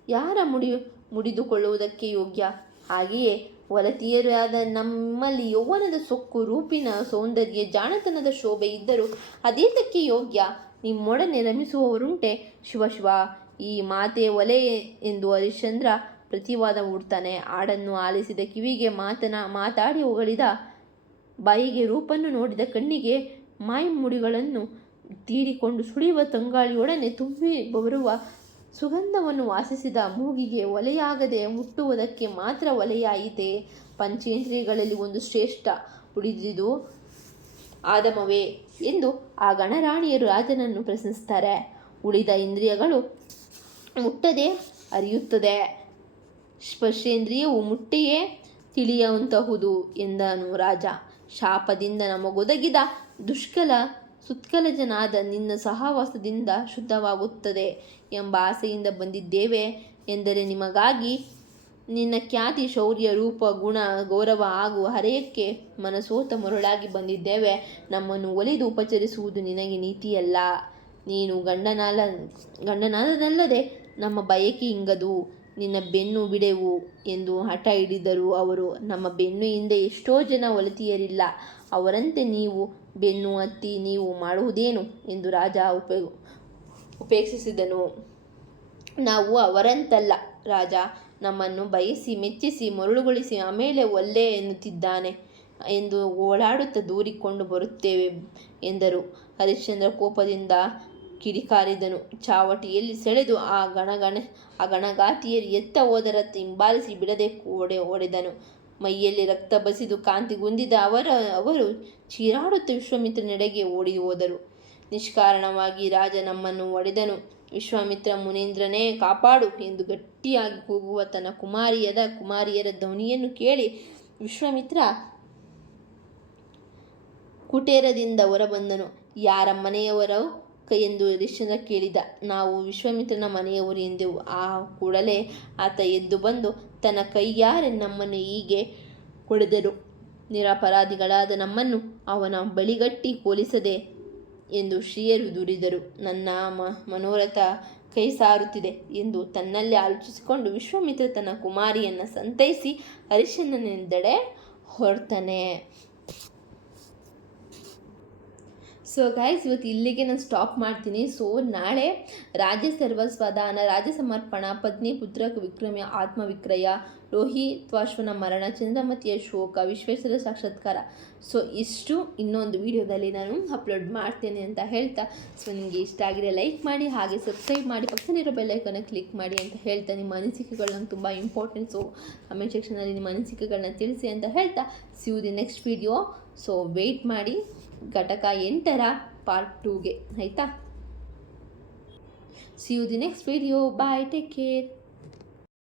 ಯಾರ ಮುಡಿ ಮುಡಿದುಕೊಳ್ಳುವುದಕ್ಕೆ ಯೋಗ್ಯ? ಹಾಗೆಯೇ ಒಲತಿಯರಾದ ನಮ್ಮಲ್ಲಿ ಯೌವನದ ಸೊಕ್ಕು, ರೂಪಿನ ಸೌಂದರ್ಯ, ಜಾಣತನದ ಶೋಭೆ ಇದ್ದರೂ ಅದೇತಕ್ಕೆ ಯೋಗ್ಯ. ನಿಮ್ಮೊಡನೆ ರಮಿಸುವವರುಂಟೆ. ಶಿವ ಶಿವ, ಈ ಮಾತೆ ಒಲೆ ಎಂದು ಹರಿಶ್ಚಂದ್ರ ಪ್ರತಿವಾದ ಹೂಡ್ತಾನೆ ಹಾಡನ್ನು ಆಲಿಸಿದ ಕಿವಿಗೆ ಮಾತನ, ಮಾತಾಡಿ ಹೊಗಳಿದ ಬಾಯಿಗೆ ರೂಪನ್ನು ನೋಡಿದ ಕಣ್ಣಿಗೆ ಮಾಯಮುಡಿಗಳನ್ನು ತೀಡಿಕೊಂಡು ಸುಳಿಯುವ ತಂಗಾಳಿಯೊಡನೆ ತುಂಬಿ ಬರುವ ಸುಗಂಧವನ್ನು ವಾಸಿಸಿದ ಮೂಗಿಗೆ ಒಲೆಯಾಗದೆ ಮುಟ್ಟುವುದಕ್ಕೆ ಮಾತ್ರ ಒಲೆಯಾಯಿತೆ? ಪಂಚೇಂದ್ರಿಯಗಳಲ್ಲಿ ಒಂದು ಶ್ರೇಷ್ಠ ಉಳಿದಿದು ಆದಮವೇ ಎಂದು ಆ ಗಣರಾಣಿಯರು ರಾಜನನ್ನು ಪ್ರಶ್ನಿಸ್ತಾರೆ. ಉಳಿದ ಇಂದ್ರಿಯಗಳು ಮುಟ್ಟದೆ ಅರಿಯುತ್ತದೆ. ಸ್ಪರ್ಶೇಂದ್ರಿಯವು ಮುಟ್ಟಿಯೇ ತಿಳಿಯುವಂತಹುದು ಎಂದನು ರಾಜ. ಶಾಪದಿಂದ ನಮಗೊದಗಿದ ದುಷ್ಕಲ ಸುತ್ಕಲಜನಾದ ನಿನ್ನ ಸಹವಾಸದಿಂದ ಶುದ್ಧವಾಗುತ್ತದೆ ಎಂಬ ಆಸೆಯಿಂದ ಬಂದಿದ್ದೇವೆ ಎಂದರೆ ನಿಮಗಾಗಿ ನಿನ್ನ ಖ್ಯಾತಿ, ಶೌರ್ಯ, ರೂಪ, ಗುಣ, ಗೌರವ ಹಾಗೂ ಹರೆಯಕ್ಕೆ ಮನಸೋತ ಮರುಳಾಗಿ ಬಂದಿದ್ದೇವೆ. ನಮ್ಮನ್ನು ಒಲಿದು ಉಪಚರಿಸುವುದು ನಿನಗೆ ನೀತಿಯಲ್ಲ. ನೀನು ಗಂಡನಾಲ ಗಂಡನಾದದಲ್ಲದೆ ನಮ್ಮ ಬಯಕೆ ಇಂಗದು. ನಿನ್ನ ಬೆನ್ನು ಬಿಡೆವು ಎಂದು ಹಠ ಹಿಡಿದರು ಅವರು, ನಮ್ಮ ಬೆನ್ನು ಹಿಂದೆ ಎಷ್ಟೋ ಜನ ಒಲತಿಯರಿಲ್ಲ. ಅವರಂತೆ ನೀವು ಬೆನ್ನು ಹತ್ತಿ ನೀವು ಮಾಡುವುದೇನು ಎಂದು ರಾಜ ಉಪೇ, ಉಪೇಕ್ಷಿಸಿದನು. ನಾವು ಅವರಂತಲ್ಲ ರಾಜ, ನಮ್ಮನ್ನು ಬಯಸಿ, ಮೆಚ್ಚಿಸಿ, ಮರುಳುಗೊಳಿಸಿ, ಆಮೇಲೆ ಒಲ್ಲೆ ಎನ್ನುತ್ತಿದ್ದಾನೆ ಎಂದು ಓಡಾಡುತ್ತಾ ದೂರಿಕೊಂಡು ಬರುತ್ತೇವೆ ಎಂದರು. ಹರಿಶ್ಚಂದ್ರ ಕೋಪದಿಂದ ಕಿಡಿಕಾರಿದನು. ಚಾವಟಿಯಲ್ಲಿ ಸೆಳೆದು ಆ ಗಣಗಣ, ಆ ಗಣಗಾತಿಯರು ಎತ್ತ ಹೋದರತ್ತ ಹಿಂಬಾಲಿಸಿ ಬಿಡದೆ ಒಡೆ ಒಡೆದನು ಮೈಯಲ್ಲಿ ರಕ್ತ ಬಸಿದು ಕಾಂತಿಗುಂದಿದ ಅವರ, ಅವರು ಚೀರಾಡುತ್ತ ವಿಶ್ವಾಮಿತ್ರನೆಡೆಗೆ ಓಡಿ ಹೋದರು. ನಿಷ್ಕಾರಣವಾಗಿ ರಾಜ ನಮ್ಮನ್ನು ಒಡೆದನು. ವಿಶ್ವಾಮಿತ್ರ ಮುನೀಂದ್ರನೇ ಕಾಪಾಡು ಎಂದು ಗಟ್ಟಿಯಾಗಿ ಕೂಗುವ ತನ್ನ ಕುಮಾರಿಯದ, ಕುಮಾರಿಯರ ಧ್ವನಿಯನ್ನು ಕೇಳಿ ವಿಶ್ವಾಮಿತ್ರ ಕುಟೇರದಿಂದ ಹೊರಬಂದನು. ಯಾರ ಮನೆಯವರು ಎಂದು ಹರಿಶ್ಚಂದ್ರ ಕೇಳಿದ. ನಾವು ವಿಶ್ವಾಮಿತ್ರನ ಮನೆಯವರು ಎಂದೆವು. ಆ ಕೂಡಲೇ ಆತ ಎದ್ದು ಬಂದು ತನ್ನ ಕೈಯಾರೆ ನಮ್ಮನ್ನು ಹೀಗೆ ಹೊಡೆದರು ನಿರಪರಾಧಿಗಳಾದ ನಮ್ಮನ್ನು ಅವನ ಬಳಿಗಟ್ಟಿ ಹೋಲಿಸದೆ ಎಂದು ಶ್ರೀಯರು ದೂರಿದರು ನನ್ನ ಮ, ಮನೋರಥ ಕೈ ಸಾರುತ್ತಿದೆ ಎಂದು ತನ್ನಲ್ಲೇ ಆಲೋಚಿಸಿಕೊಂಡು ವಿಶ್ವಾಮಿತ್ರ ತನ್ನ ಕುಮಾರಿಯನ್ನು ಸಂತೈಸಿ ಹರಿಶ್ಚಂದ್ರನೆಂದೆಡೆ ಹೊರಡ್ತಾನೆ ಸೊ ಗೈಸ್ ಇವತ್ತು ಇಲ್ಲಿಗೆ ನಾನು ಸ್ಟಾಪ್ ಮಾಡ್ತೀನಿ. ಸೊ ನಾಳೆ ರಾಜ್ಯ ಸರ್ವಸ್ವದಾನ ರಾಜ್ಯ ಸಮರ್ಪಣ, ಪತ್ನಿ ಪುತ್ರ ವಿಕ್ರಮ, ಆತ್ಮವಿಕ್ರಯ ರೋಹಿತ್ವಾಶ್ವನ ಮರಣ, ಚಂದ್ರಮತಿಯ ಶೋಕ, ವಿಶ್ವೇಶ್ವರ ಸಾಕ್ಷಾತ್ಕಾರ. ಸೊ ಇಷ್ಟು ಇನ್ನೊಂದು ವಿಡಿಯೋದಲ್ಲಿ ನಾನು ಅಪ್ಲೋಡ್ ಮಾಡ್ತೇನೆ ಅಂತ ಹೇಳ್ತಾ. ಸೊ ನಿಮಗೆ ಇಷ್ಟ ಆಗಿದೆ ಲೈಕ್ ಮಾಡಿ, ಹಾಗೆ ಸಬ್ಸ್ಕ್ರೈಬ್ ಮಾಡಿ ಪಕ್ಕದಲ್ಲಿರೋ ಬೆಲ್ಲೈಕನ್ನು ಕ್ಲಿಕ್ ಮಾಡಿ ಅಂತ ಹೇಳ್ತಾ. ನಿಮ್ಮ ಅನಿಸಿಕೆಗಳು ನಂಗೆ ತುಂಬ ಇಂಪಾರ್ಟೆಂಟ್ ಸೊ ಕಮೆಂಟ್ ಸೆಕ್ಷನಲ್ಲಿ ನಿಮ್ಮ ಅನಿಸಿಕೆಗಳನ್ನ ತಿಳಿಸಿ ಅಂತ ಹೇಳ್ತಾ. See the next video so wait ಮಾಡಿ. ಘಟಕ ಎಂಟರ ಪಾರ್ಟ್ ಟೂಗೆ ಆಯಿತಾ? See you the next video bye take care